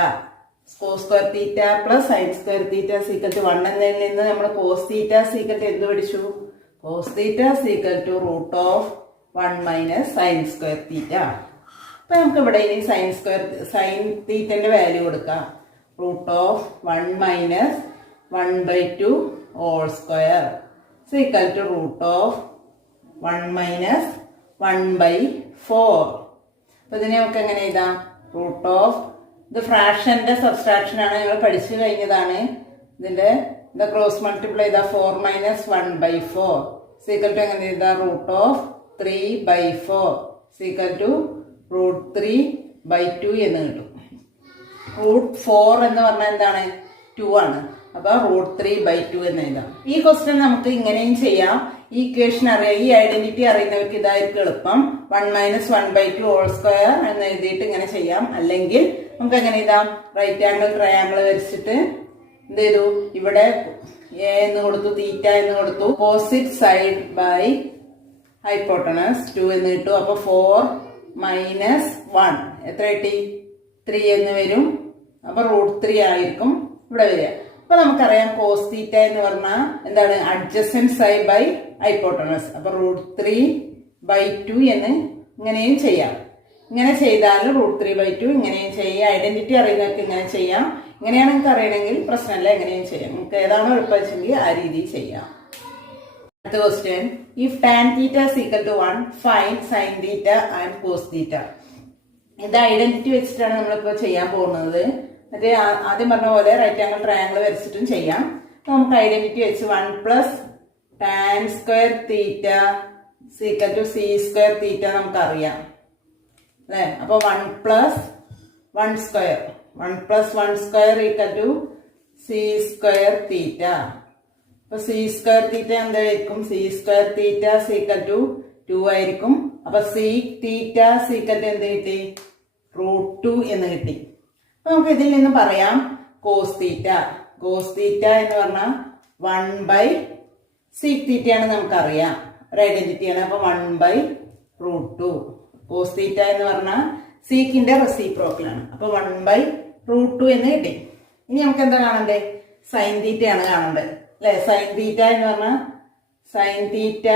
Cos square theta plus sine square theta equal to 1 എന്നതിൽ നിന്ന് നമ്മൾ കോസ് തീറ്റ ഈക്വൽ ടു എന്ത് പഠിച്ചു? Cos theta equal to √1 - sine square theta. അപ്പൊ നമുക്ക് ഇവിടെ ഇനി സൈൻ തീറ്റന്റെ വാല്യൂ കൊടുക്കാം. √1 - 1/2 ഹോൾ സ്ക്വയർ ഈക്വൽ ടു √1 - 1/4. അപ്പൊ ഇതിനെ നമുക്ക് എങ്ങനെ എഴുതാം? ഇത് ഫ്രാക്ഷന്റെ സബ്സ്ട്രാക്ഷൻ ആണ്. ഞങ്ങൾ പഠിച്ചു കഴിഞ്ഞതാണ്. ഇതിന്റെ ക്രോസ് മൾട്ടിപ്ലൈ ചെയ്താൽ 4 - 1/4 ഈക്വൽ ടു എങ്ങനെ എഴുതാം? √3/4 ഈക്വൽ ടു √3/2 എന്ന് കിട്ടും. √4 എന്ന് പറഞ്ഞാൽ എന്താണ്? 2 ആണ്. അപ്പൊ √3/2 എന്ന് എഴുതാം. ഈ ക്വസ്റ്റ്യൻ നമുക്ക് ഇങ്ങനെയും ചെയ്യാം. ഈ ഇക്വേഷൻ അറിയാം. ഈ ഐഡന്റിറ്റി അറിയുന്നവർക്ക് ഇതായിരിക്കും എളുപ്പം. 1 - 1/2 ഹോൾ സ്ക്വയർ എന്ന് എഴുതിയിട്ട് ഇങ്ങനെ ചെയ്യാം. അല്ലെങ്കിൽ നമുക്ക് എങ്ങനെ എഴുതാം? റൈറ്റ് ആംഗിൾ ട്രയാംഗിൾ വരച്ചിട്ട് എന്ത് ചെയ്തു? ഇവിടെ എ എന്ന് കൊടുത്തു, തീറ്റ എന്ന് കൊടുത്തു. ഓപ്പോസിറ്റ് സൈഡ് ബൈ ഹൈപ്പോട്ടനസ് 2 എന്ന് കിട്ടും. അപ്പൊ 4 - 1 എത്ര കിട്ടി? 3 എന്ന് വരും. അപ്പൊ √3 ആയിരിക്കും ഇവിടെ വരിക. അപ്പൊ നമുക്കറിയാം കോസ് തീറ്റ എന്ന് പറഞ്ഞാൽ എന്താണ്? Adjacent side by hypotenuse. അപ്പൊ √3/2 എന്ന് ഇങ്ങനെയും ചെയ്യാം. ഇങ്ങനെ ചെയ്താൽ √3/2 ഇങ്ങനെയും ചെയ്യാം. ഐഡന്റിറ്റി അറിയുന്നവർക്ക് ഇങ്ങനെ ചെയ്യാം. ഇങ്ങനെയാണ് നിങ്ങൾക്ക് അറിയണമെങ്കിൽ പ്രശ്നമല്ല, എങ്ങനെയും ചെയ്യാം. നിങ്ങൾക്ക് ഏതാണോ എളുപ്പം വെച്ചെങ്കിൽ ആ രീതിയിൽ ചെയ്യാം. അടുത്ത question, if tan theta is equal to 1, find sine theta and cos theta. ഇത് ഐഡന്റിറ്റി വെച്ചിട്ടാണ് നമ്മളിപ്പോൾ ചെയ്യാൻ പോകുന്നത്. മറ്റേ ആദ്യം പറഞ്ഞ പോലെ റൈറ്റ് ആംഗിൾ ട്രയാംഗിൾ വരച്ചിട്ടും ചെയ്യാം. നമുക്ക് ഐഡന്റിറ്റി വെച്ച് 1 plus tan square theta equal to sec square theta നമുക്കറിയാം അല്ലേ. അപ്പോൾ 1 plus 1 square 1 plus 1 square equal to sec square theta. അപ്പൊ സി സ്ക്വയർ തീറ്റ എന്തായിരിക്കും? Sec square theta equal to 2 ആയിരിക്കും. അപ്പൊ സി തീറ്റ ഈക്വൽ ടു എന്ത് കിട്ടി? √2 എന്ന് കിട്ടി. അപ്പൊ നമുക്ക് ഇതിൽ നിന്ന് പറയാം കോസ് തീറ്റ. കോസ് തീറ്റ എന്ന് പറഞ്ഞാൽ 1 സീക് തീറ്റയാണ് നമുക്കറിയാം, ഒരു ഐഡന്റിറ്റിയാണ്. അപ്പൊ 1/√2. കോസ് തീറ്റ എന്ന് പറഞ്ഞാൽ സീക്കിന്റെ റെസിപ്രോക്കലാണ്. അപ്പൊ 1/√2 എന്ന് കിട്ടി. ഇനി നമുക്ക് എന്താ കാണണ്ടേ? സൈൻ തീറ്റയാണ് കാണേണ്ടത് അല്ലെ. സൈൻ തീറ്റ എന്ന് പറഞ്ഞാൽ sine theta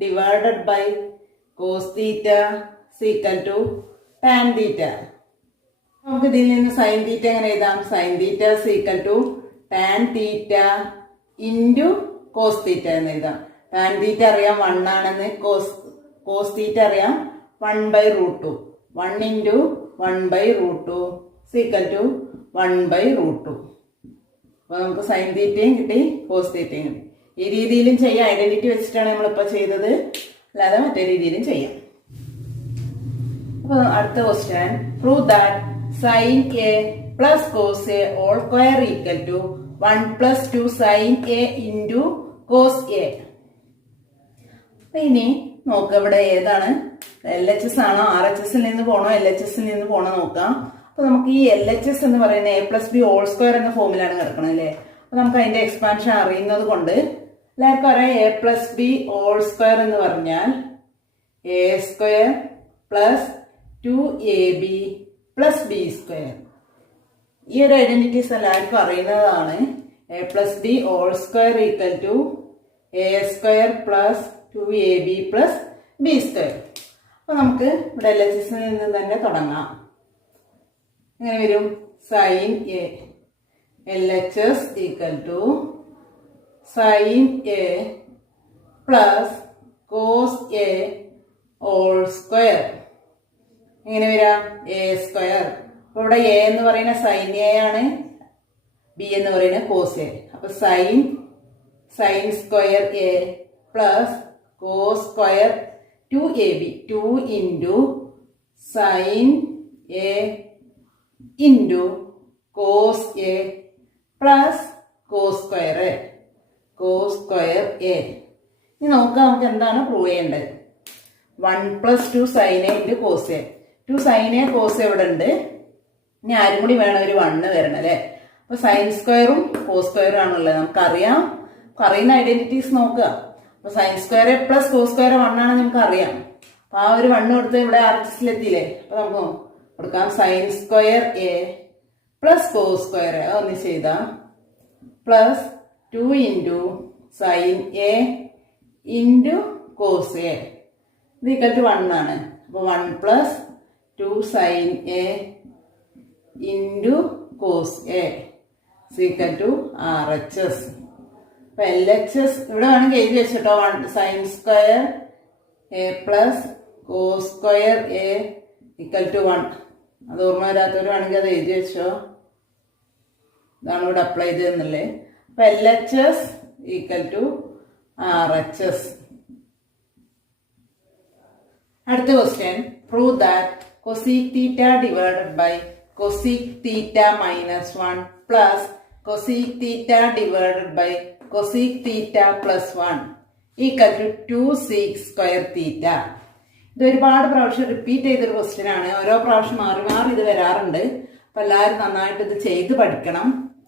divided by cos theta equal to tan theta. നമുക്ക് ഇതിൽ നിന്ന് സൈൻ തീറ്റ എങ്ങനെ എഴുതാം? Sine theta equal to tan theta into cos theta എന്ന് എഴുതാം. ടാൻ തീറ്റ അറിയാം 1 ആണെന്ന്, കോസ് തീറ്റ അറിയാം 1/√2. 1 ഇൻറ്റു 1/√2 ഈക്വൽ ടു 1/√2. അപ്പൊ നമുക്ക് സൈൻ തീറ്റയും കിട്ടി, കോസ് തീറ്റയും കിട്ടി. ഈ രീതിയിലും ചെയ്യാം, ഐഡന്റിറ്റി വെച്ചിട്ടാണ് നമ്മളിപ്പോൾ ചെയ്തത്, അല്ലാതെ മറ്റേ രീതിയിലും ചെയ്യാം. അപ്പൊ അടുത്ത question, prove that sine A plus cos A whole square equal to 1 + 2 sine A into cos A. ഇനി നോക്കുക, ഇവിടെ ഏതാണ്? LHS ആണോ, RHS നിന്ന് പോണോ, LHS നിന്ന് പോണോ നോക്കാം. അപ്പൊ നമുക്ക് ഈ LHS എന്ന് പറയുന്ന A + B ഹോൾ സ്ക്വയർ എന്ന ഫോമിലാണ് കിടക്കുന്നത് അല്ലേ. അപ്പൊ നമുക്ക് അതിന്റെ എക്സ്പാൻഷൻ അറിയുന്നത് കൊണ്ട് എല്ലാവർക്കും അറിയാം A + B ഹോൾ സ്ക്വയർ എന്ന് പറഞ്ഞാൽ A² + 2AB + B². ഈ ഒരു ഐഡന്റിറ്റീസ് എല്ലാവർക്കും അറിയുന്നതാണ്. A + B whole square equal to A² + 2AB + B². അപ്പൊ നമുക്ക് ഇവിടെ LHS നിന്ന് തന്നെ തുടങ്ങാം. എങ്ങനെ വരും? Sine A LHS equal to sine A plus cos A whole square. എങ്ങനെ വരാം? A². അപ്പൊ ഇവിടെ എ എന്ന് പറയുന്ന സൈൻ എ ആണ്, ബി എന്ന് പറയുന്ന കോസ് എ. അപ്പൊ sine square A plus cos square 2AB 2 into sine A into cos A plus cos square A. ഇനി നോക്കാം നമുക്ക് എന്താണ് പ്രൂവ് ചെയ്യേണ്ടത്. 1 + 2 sine A into cos A. 2 sine A cos A ഇവിടെ ഉണ്ട്. ഇനി ആരും കൂടി വേണം, ഒരു 1 വരണം അല്ലേ. അപ്പൊ സൈൻ സ്ക്വയറും കോസ് സ്ക്വയറും ആണുള്ളത്, നമുക്കറിയാം. അറിയുന്ന ഐഡന്റിറ്റീസ് നോക്കുക. അപ്പൊ sine square plus cos square 1 ആണ് നമുക്ക് അറിയാം. അപ്പൊ ആ ഒരു 1 കൊടുത്ത് ഇവിടെ RHSലെത്തിയില്ലേ. അപ്പൊ നമുക്ക് കൊടുക്കാം sine square A plus cos square A ഒന്ന് ചെയ്താ plus 2 into sine A into cos A equal to 1 ആണ്. അപ്പൊ 1 + 2 sine A into cos A equal to RHS. അപ്പൊ LHS ഇവിടെ വേണമെങ്കിൽ എഴുതി വെച്ചിട്ടോ. Sine square A plus cos square A equal to 1. അത് ഓർമ്മ വരാത്തവർ വേണമെങ്കിൽ അത് എഴുതി വെച്ചോ. ഇതാണ് ഇവിടെ അപ്ലൈ ചെയ്തതെന്നല്ലേ. അപ്പൊ LHS ഈക്വൽ ടു RHS. അടുത്ത question, prove that cosec theta divided by cosec theta -1 plus cosec theta divided by cosec theta +1 equal to 2 sec square theta. ഇത് ഒരുപാട് പ്രാവശ്യം റിപ്പീറ്റ് ചെയ്തൊരു ക്വസ്റ്റ്യൻ ആണ്. ഓരോ പ്രാവശ്യം മാറി മാറി ഇത് വരാറുണ്ട്. അപ്പൊ എല്ലാവരും നന്നായിട്ട് ഇത് ചെയ്ത് പഠിക്കണം,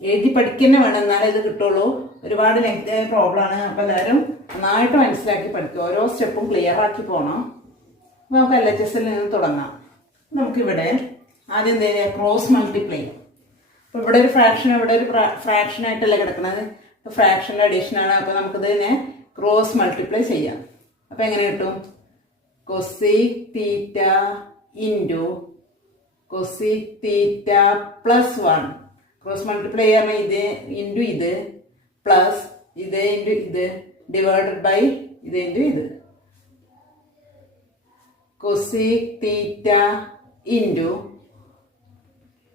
എഴുതി പഠിക്കുന്ന വേണം, എന്നാലേ ഇത് കിട്ടുള്ളൂ. ഒരുപാട് ലെങ്തായ പ്രോബ്ലം ആണ്. അപ്പൊ എല്ലാവരും നന്നായിട്ട് മനസ്സിലാക്കി പഠിക്കുക, ഓരോ സ്റ്റെപ്പും ക്ലിയർ ആക്കി പോകണം. അപ്പൊ നമുക്ക് LHSൽ നിന്ന് തുടങ്ങാം. നമുക്കിവിടെ ആദ്യം എന്ത് ചെയ്യുക? Cross multiply. അപ്പൊ ഇവിടെ ഒരു ഫ്രാക്ഷൻ, ഇവിടെ ഒരു ഫ്രാക്ഷൻ ആയിട്ടല്ലേ കിടക്കുന്നത്. ഇപ്പൊ ഫ്രാക്ഷൻ്റെ അഡീഷൻ ആണ്. അപ്പൊ നമുക്കിതിനെ ക്രോസ് മൾട്ടിപ്ലൈ ചെയ്യാം. അപ്പൊ എങ്ങനെ കിട്ടും? Cosec theta into cosec theta +1. Cross multiply ചെയ്യുമ്പോൾ ഇത് ഇൻറ്റു ഇത് പ്ലസ് ഇത് ഇൻറ്റു ഇത് ഡിവൈഡഡ് ബൈ ഇത് ഇൻറ്റു ഇത്. Cosec theta into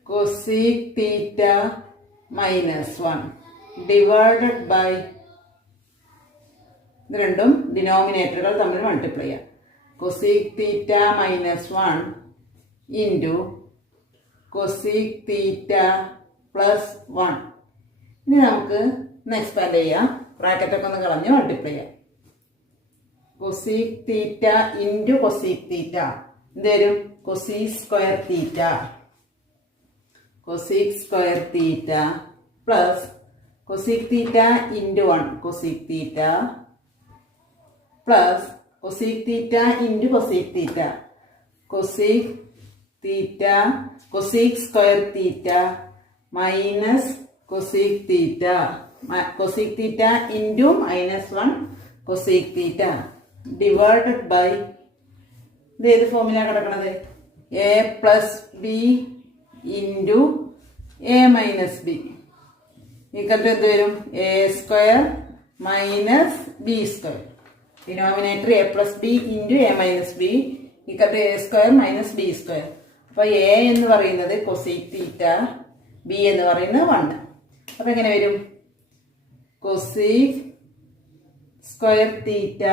cosec theta -1 divided by ഇത് രണ്ടും ഡിനോമിനേറ്ററുകൾ തമ്മിൽ മൾട്ടിപ്ലൈ ചെയ്യാം. Cosec theta -1 into cosec theta +1. ഇനി നമുക്ക് എക്സ്പാൻഡ് ചെയ്യാം. ബ്രാക്കറ്റൊക്കെ ഒന്ന് കളഞ്ഞ് മൾട്ടിപ്ലൈ ചെയ്യാം. Cosec theta into cosec theta എന്ത് വരും? Cosec square theta. Cosec square theta plus cosec theta into 1 cosec theta plus cosec theta into cosec theta cosec theta cosec square theta minus cosec theta cosec theta into -1 cosec theta divided by ഇത് ഏത് ഫോമിലാണ് കിടക്കുന്നത്? a plus B into a minus B equal to എന്ത് വരും? a square minus B square. Denominator a plus B into a minus B equal to a square minus B square. അപ്പോൾ a എന്ന് പറയുന്നത് കൊസീക് തീറ്റ, b എന്ന് പറയുന്നത് 1. അപ്പോൾ എങ്ങനെ വരും? Cosec square theta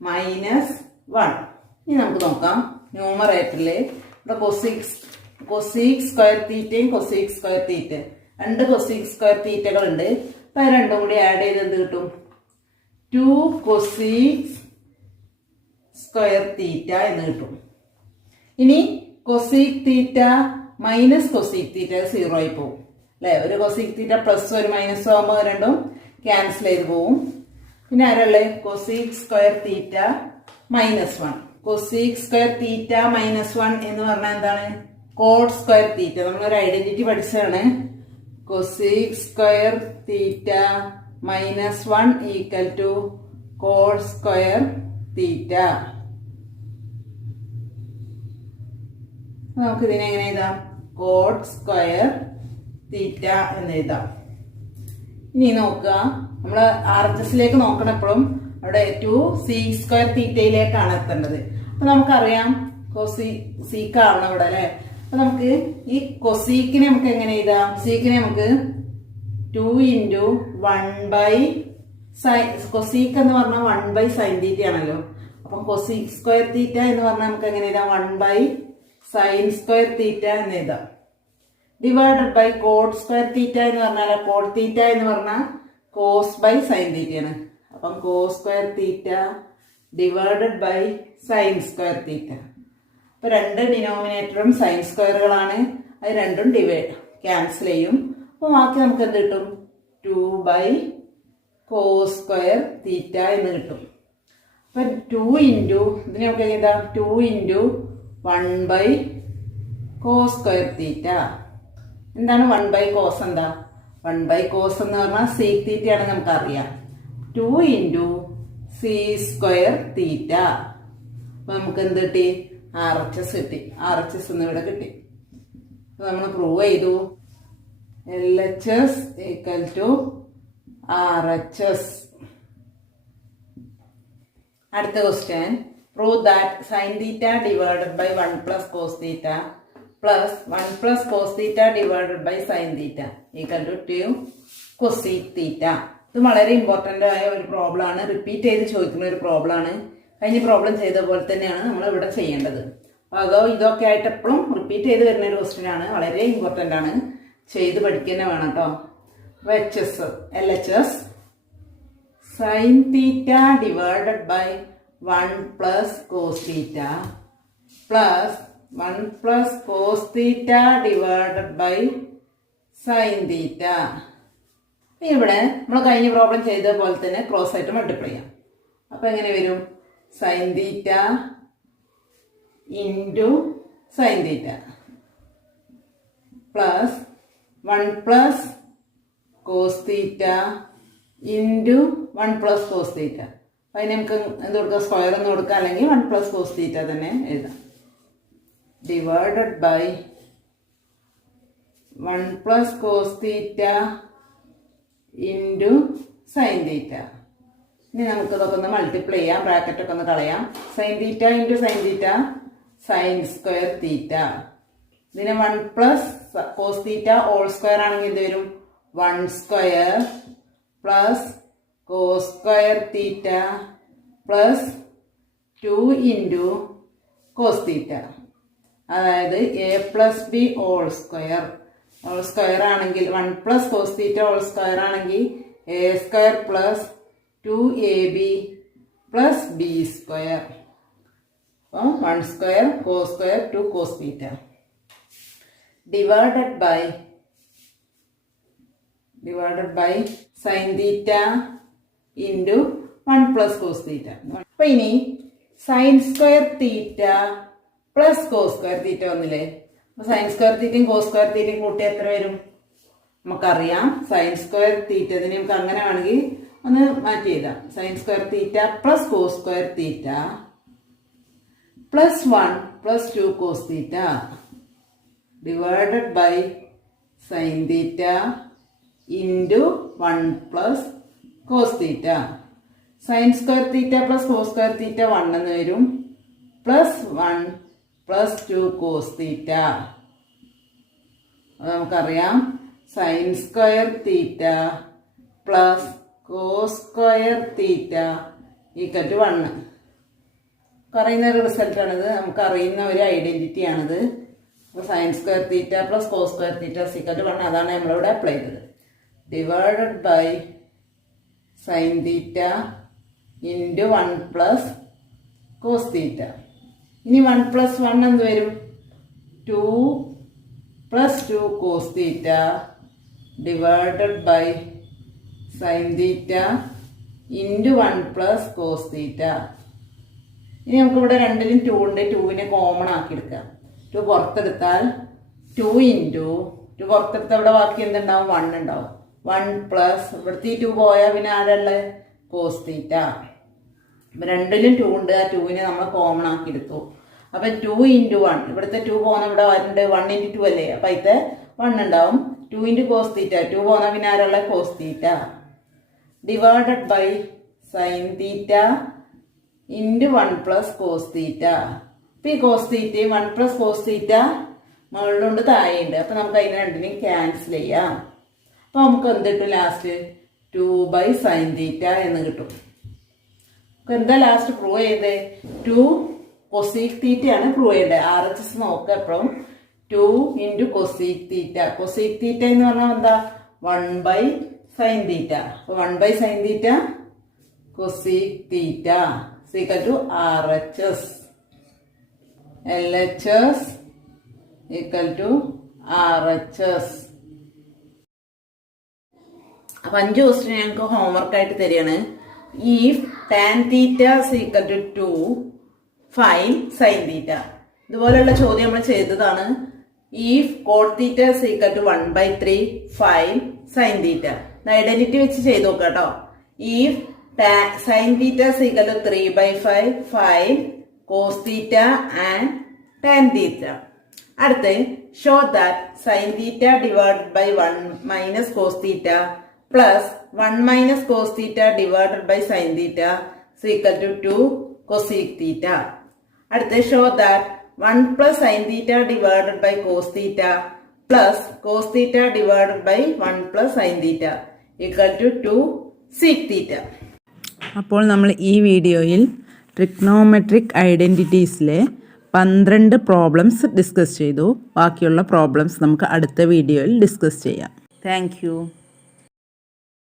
-1. ഇനി നമുക്ക് നോക്കാം ന്യൂമറേറ്ററിൽ ഇവിടെ കൊസീക് സ്ക്വയർ തീറ്റയും കൊസീക് സ്ക്വയർ തീറ്റ രണ്ട് കൊസീക് സ്ക്വയർ തീറ്റകളുണ്ട്. അപ്പം അത് രണ്ടും കൂടി ആഡ് ചെയ്ത് എന്ത് കിട്ടും? 2 കൊസീക് സ്ക്വയർ തീറ്റ എന്ന് കിട്ടും. ഇനി cosec theta minus cosec theta 0 ആയി പോകും അല്ലേ? ഒരു കൊസീക് തീറ്റ പ്ലസ് ഒരു മൈനസ് ആകുമ്പോൾ രണ്ടും ക്യാൻസൽ ചെയ്ത് പോവും. പിന്നെ ആരല്ലേ? Cosec square theta -1. Cosec square theta -1 എന്ന് പറഞ്ഞാൽ എന്താണ്? Cot square theta. നമ്മളൊരു ഐഡന്റിറ്റി പഠിച്ചതാണ്. Cosec square theta -1 equal to cot square theta. നമുക്ക് ഇതിനെ എങ്ങനെ എഴുതാം? കോഡ് സ്ക്വയർ തീറ്റ എന്ന് എഴുതാം. ഇനി നോക്കുക, നമ്മൾ RHSലേക്ക് നോക്കണപ്പോഴും അവിടെ 2 സീക് സ്ക്വയർ തീറ്റയിലേക്കാണ് എത്തേണ്ടത്. അപ്പൊ നമുക്കറിയാം സീക്ക് ആവണം ഇവിടെ അല്ലെ. അപ്പൊ നമുക്ക് ഈ കൊസീക്കിനെ നമുക്ക് എങ്ങനെ എഴുതാം? സീക്കിനെ നമുക്ക് 2 ഇൻറ്റു 1/sin കൊസീക്ക് എന്ന് പറഞ്ഞാൽ 1/sin തീറ്റ ആണല്ലോ. അപ്പം കൊസീക് സ്ക്വയർ തീറ്റ എന്ന് പറഞ്ഞാൽ നമുക്ക് എങ്ങനെ എഴുതാം? 1/sin സ്ക്വയർ തീറ്റ എന്ന് എഴുതാം. Divided by cot square theta എന്ന് പറഞ്ഞാൽ കോഡ് തീറ്റ എന്ന് പറഞ്ഞാൽ cos/sin തീറ്റയാണ്. അപ്പം cos square theta divided by sine square theta. അപ്പൊ രണ്ട് ഡിനോമിനേറ്ററും സൈൻ സ്ക്വയറുകളാണ്. അത് രണ്ടും ക്യാൻസൽ ചെയ്യും. അപ്പൊ ബാക്കി നമുക്ക് എന്ത് കിട്ടും? 2/cos സ്ക്വയർ തീറ്റ എന്ന് കിട്ടും. അപ്പൊ 2 ഇൻറ്റു ഇതിനെ നമുക്ക് എഴുതാം 2 ഇൻറ്റു 1/cos സ്ക്വയർ തീറ്റ. എന്താണ് 1/cos? എന്താ 1/cos എന്ന് പറഞ്ഞാൽ സീക് തീറ്റയാണ് നമുക്കറിയാം. 2 ഇൻറ്റു സി സ്ക്വയർ തീറ്റ. അപ്പൊ നമുക്ക് എന്ത് കിട്ടി? RHS കിട്ടി. RHS എന്ന് ഇവിടെ കിട്ടി. അപ്പൊ നമ്മൾ പ്രൂവ് ചെയ്തു LHS ഈക്വൽ ടു RHS. അടുത്ത question, prove that sine theta divided by 1 plus cos theta plus 1 plus cos theta divided by sine theta equal to 2 cosec theta. ഇത് വളരെ ഇമ്പോർട്ടൻ്റ് ആയ ഒരു പ്രോബ്ലം ആണ്. റിപ്പീറ്റ് ചെയ്ത് ചോദിക്കുന്ന ഒരു പ്രോബ്ലം ആണ്. കഴിഞ്ഞ പ്രോബ്ലം ചെയ്ത പോലെ തന്നെയാണ് നമ്മൾ ഇവിടെ ചെയ്യേണ്ടത്. അതോ ഇതൊക്കെ ആയിട്ട് എപ്പോഴും റിപ്പീറ്റ് ചെയ്ത് വരുന്ന ഒരു ക്വസ്റ്റ്യൻ ആണ്. വളരെ ഇമ്പോർട്ടൻ്റ് ആണ്. ചെയ്ത് പഠിക്കുക തന്നെ വേണം കേട്ടോ. LHS sine theta divided by 1 plus cos theta plus 1 plus cos theta divided by sine theta. ഇവിടെ നമ്മൾ കഴിഞ്ഞ പ്രോബ്ലം ചെയ്ത പോലെ തന്നെ ക്രോസ് ആയിട്ട് മൾട്ടിപ്ലൈ ചെയ്യാം. അപ്പൊ എങ്ങനെ വരും? Sine theta into sine theta plus 1 plus cos theta into 1 plus cos theta. അപ്പൊ അതിന് നമുക്ക് എന്ത് കൊടുക്കാം? സ്ക്വയർ എന്ന് കൊടുക്കാം, അല്ലെങ്കിൽ 1 പ്ലസ് കോസ് തീറ്റ തന്നെ എഴുതാം. Divided by 1 plus cos theta into sine theta. ഇനി നമുക്ക് ഇതൊക്കെ ഒന്ന് മൾട്ടിപ്ലൈ ചെയ്യാം, ബ്രാക്കറ്റൊക്കെ ഒന്ന് കളയാം. Sine theta into sine theta sine square theta. ഇതിന് 1 plus cos theta whole square ആണെങ്കിൽ എന്ത് വരും? 1 square plus cos square theta plus 2 into cos theta. അതായത് A plus B whole square. Whole square ആണെങ്കിൽ 1 plus cos theta whole square ആണെങ്കിൽ A square plus 2ab plus B square. അപ്പോൾ 1 square cos square 2 cos theta divided by sine theta into 1 plus cos theta. അപ്പം ഇനി sine square theta plus cos square theta വന്നില്ലേ? അപ്പോൾ സൈൻ സ്ക്വയർ തീറ്റയും കോസ് സ്ക്വയർ തീറ്റയും കൂട്ടി എത്ര വരും? നമുക്കറിയാം സൈൻ സ്ക്വയർ തീറ്റ. ഇതിന് നമുക്ക് അങ്ങനെ വേണമെങ്കിൽ ഒന്ന് മാറ്റി എഴുതാം. Sine square theta plus cos square theta plus 1 plus 2 cos theta divided by sine theta into 1 plus cos theta. Sine square theta plus cos square theta 1 എന്ന് വരും, പ്ലസ് 1 പ്ലസ് 2 കോസ് തീറ്റ. അത് നമുക്കറിയാം sine square theta plus cos square theta equal to 1. അറിയുന്ന ഒരു റിസൾട്ടാണിത്, നമുക്കറിയുന്ന ഒരു ഐഡൻറ്റിറ്റിയാണിത്. അപ്പോൾ sine square theta plus cos square theta equal to 1, അതാണ് നമ്മളിവിടെ അപ്ലൈ ചെയ്തത്. Divided by sine theta into 1 plus cos theta. ഇനി 1 പ്ലസ് 1 എന്ത് വരും? 2 plus 2 cos theta divided by sine theta into 1 plus cos theta. ഇനി നമുക്കിവിടെ രണ്ടിലും 2 ഉണ്ട്, 2നെ കോമൺ ആക്കി എടുക്കാം. 2 പുറത്തെടുത്താൽ 2 ഇൻറ്റു 2 പുറത്തെടുത്താൽ ഇവിടെ ബാക്കി എന്തുണ്ടാവും? 1 ഉണ്ടാവും. 1 പ്ലസ് ഇവിടുത്തെ 2 പോയാൽ പിന്നെ ആരുള്ള കോസ് തീറ്റ. അപ്പം രണ്ടിലും 2 ഉണ്ട്, ആ 2നെ നമ്മൾ കോമൺ ആക്കി എടുത്തു. അപ്പം 2 ഇൻറ്റു 1, ഇവിടുത്തെ 2 പോകുന്ന ഇവിടെ വരുന്നുണ്ട്, 1 ഇൻറ്റു 2 അല്ലേ? അപ്പം അതിത്തെ 1 ഉണ്ടാവും. 2 ഇൻറ്റു കോസ് തീറ്റ, 2 പോകുന്ന പിന്നെ ആരുള്ള cos theta divided by sine theta into 1 plus cos theta. അപ്പം ഈ കോസ് തീറ്റയും 1 പ്ലസ് കോസ് തീറ്റ മുകളിലുണ്ട് താഴെയുണ്ട്. അപ്പം നമുക്ക് അതിനെ രണ്ടിനെയും ക്യാൻസൽ ചെയ്യാം. അപ്പോൾ നമുക്ക് എന്ത് കിട്ടും? ലാസ്റ്റ് 2 ബൈ സൈൻ തീറ്റ എന്ന് കിട്ടും. നമുക്ക് എന്താ ലാസ്റ്റ് പ്രൂവ് ചെയ്തത്? 2 കൊസീക് തീറ്റയാണ് പ്രൂവ് ചെയ്യേണ്ടത്. RHS നോക്കുക എപ്പോഴും 2 into cosec theta. Cosec theta എന്ന് പറഞ്ഞാൽ എന്താ? 1 ബൈ സൈൻ തീറ്റ. അപ്പോൾ 1 by sine theta cosec theta equal to RHS. LHS equal to RHS. അപ്പം 5 ക്വസ്റ്റ്യൻ ഞങ്ങൾക്ക് ഹോംവർക്കായിട്ട് തരികയാണ്. If tan theta is equal to 2, find sin theta. ഇതുപോലെയുള്ള ചോദ്യം നമ്മൾ ചെയ്തതാണ്. If cot theta is equal to 1/3, find sin theta. Identity വെച്ച് ചെയ്ത് നോക്കാം കേട്ടോ. If sin theta is equal to 3/5, find cos theta and tan theta. അടുത്ത് show that sin theta divided by 1 minus cos theta plus 1 minus cos theta divided by sin theta is equal to 2 cosec theta. അടുത്ത show that 1 plus sin theta divided by cos theta plus cos theta divided by 1 plus sin theta equal to 2 sec theta. അപ്പോൾ നമ്മൾ ഈ വീഡിയോയിൽ ട്രിഗ്നോമെട്രിക് ഐഡൻറ്റിറ്റീസിലെ 12 പ്രോബ്ലംസ് ഡിസ്കസ് ചെയ്തു. ബാക്കിയുള്ള പ്രോബ്ലംസ് നമുക്ക് അടുത്ത വീഡിയോയിൽ ഡിസ്കസ് ചെയ്യാം. Thank you.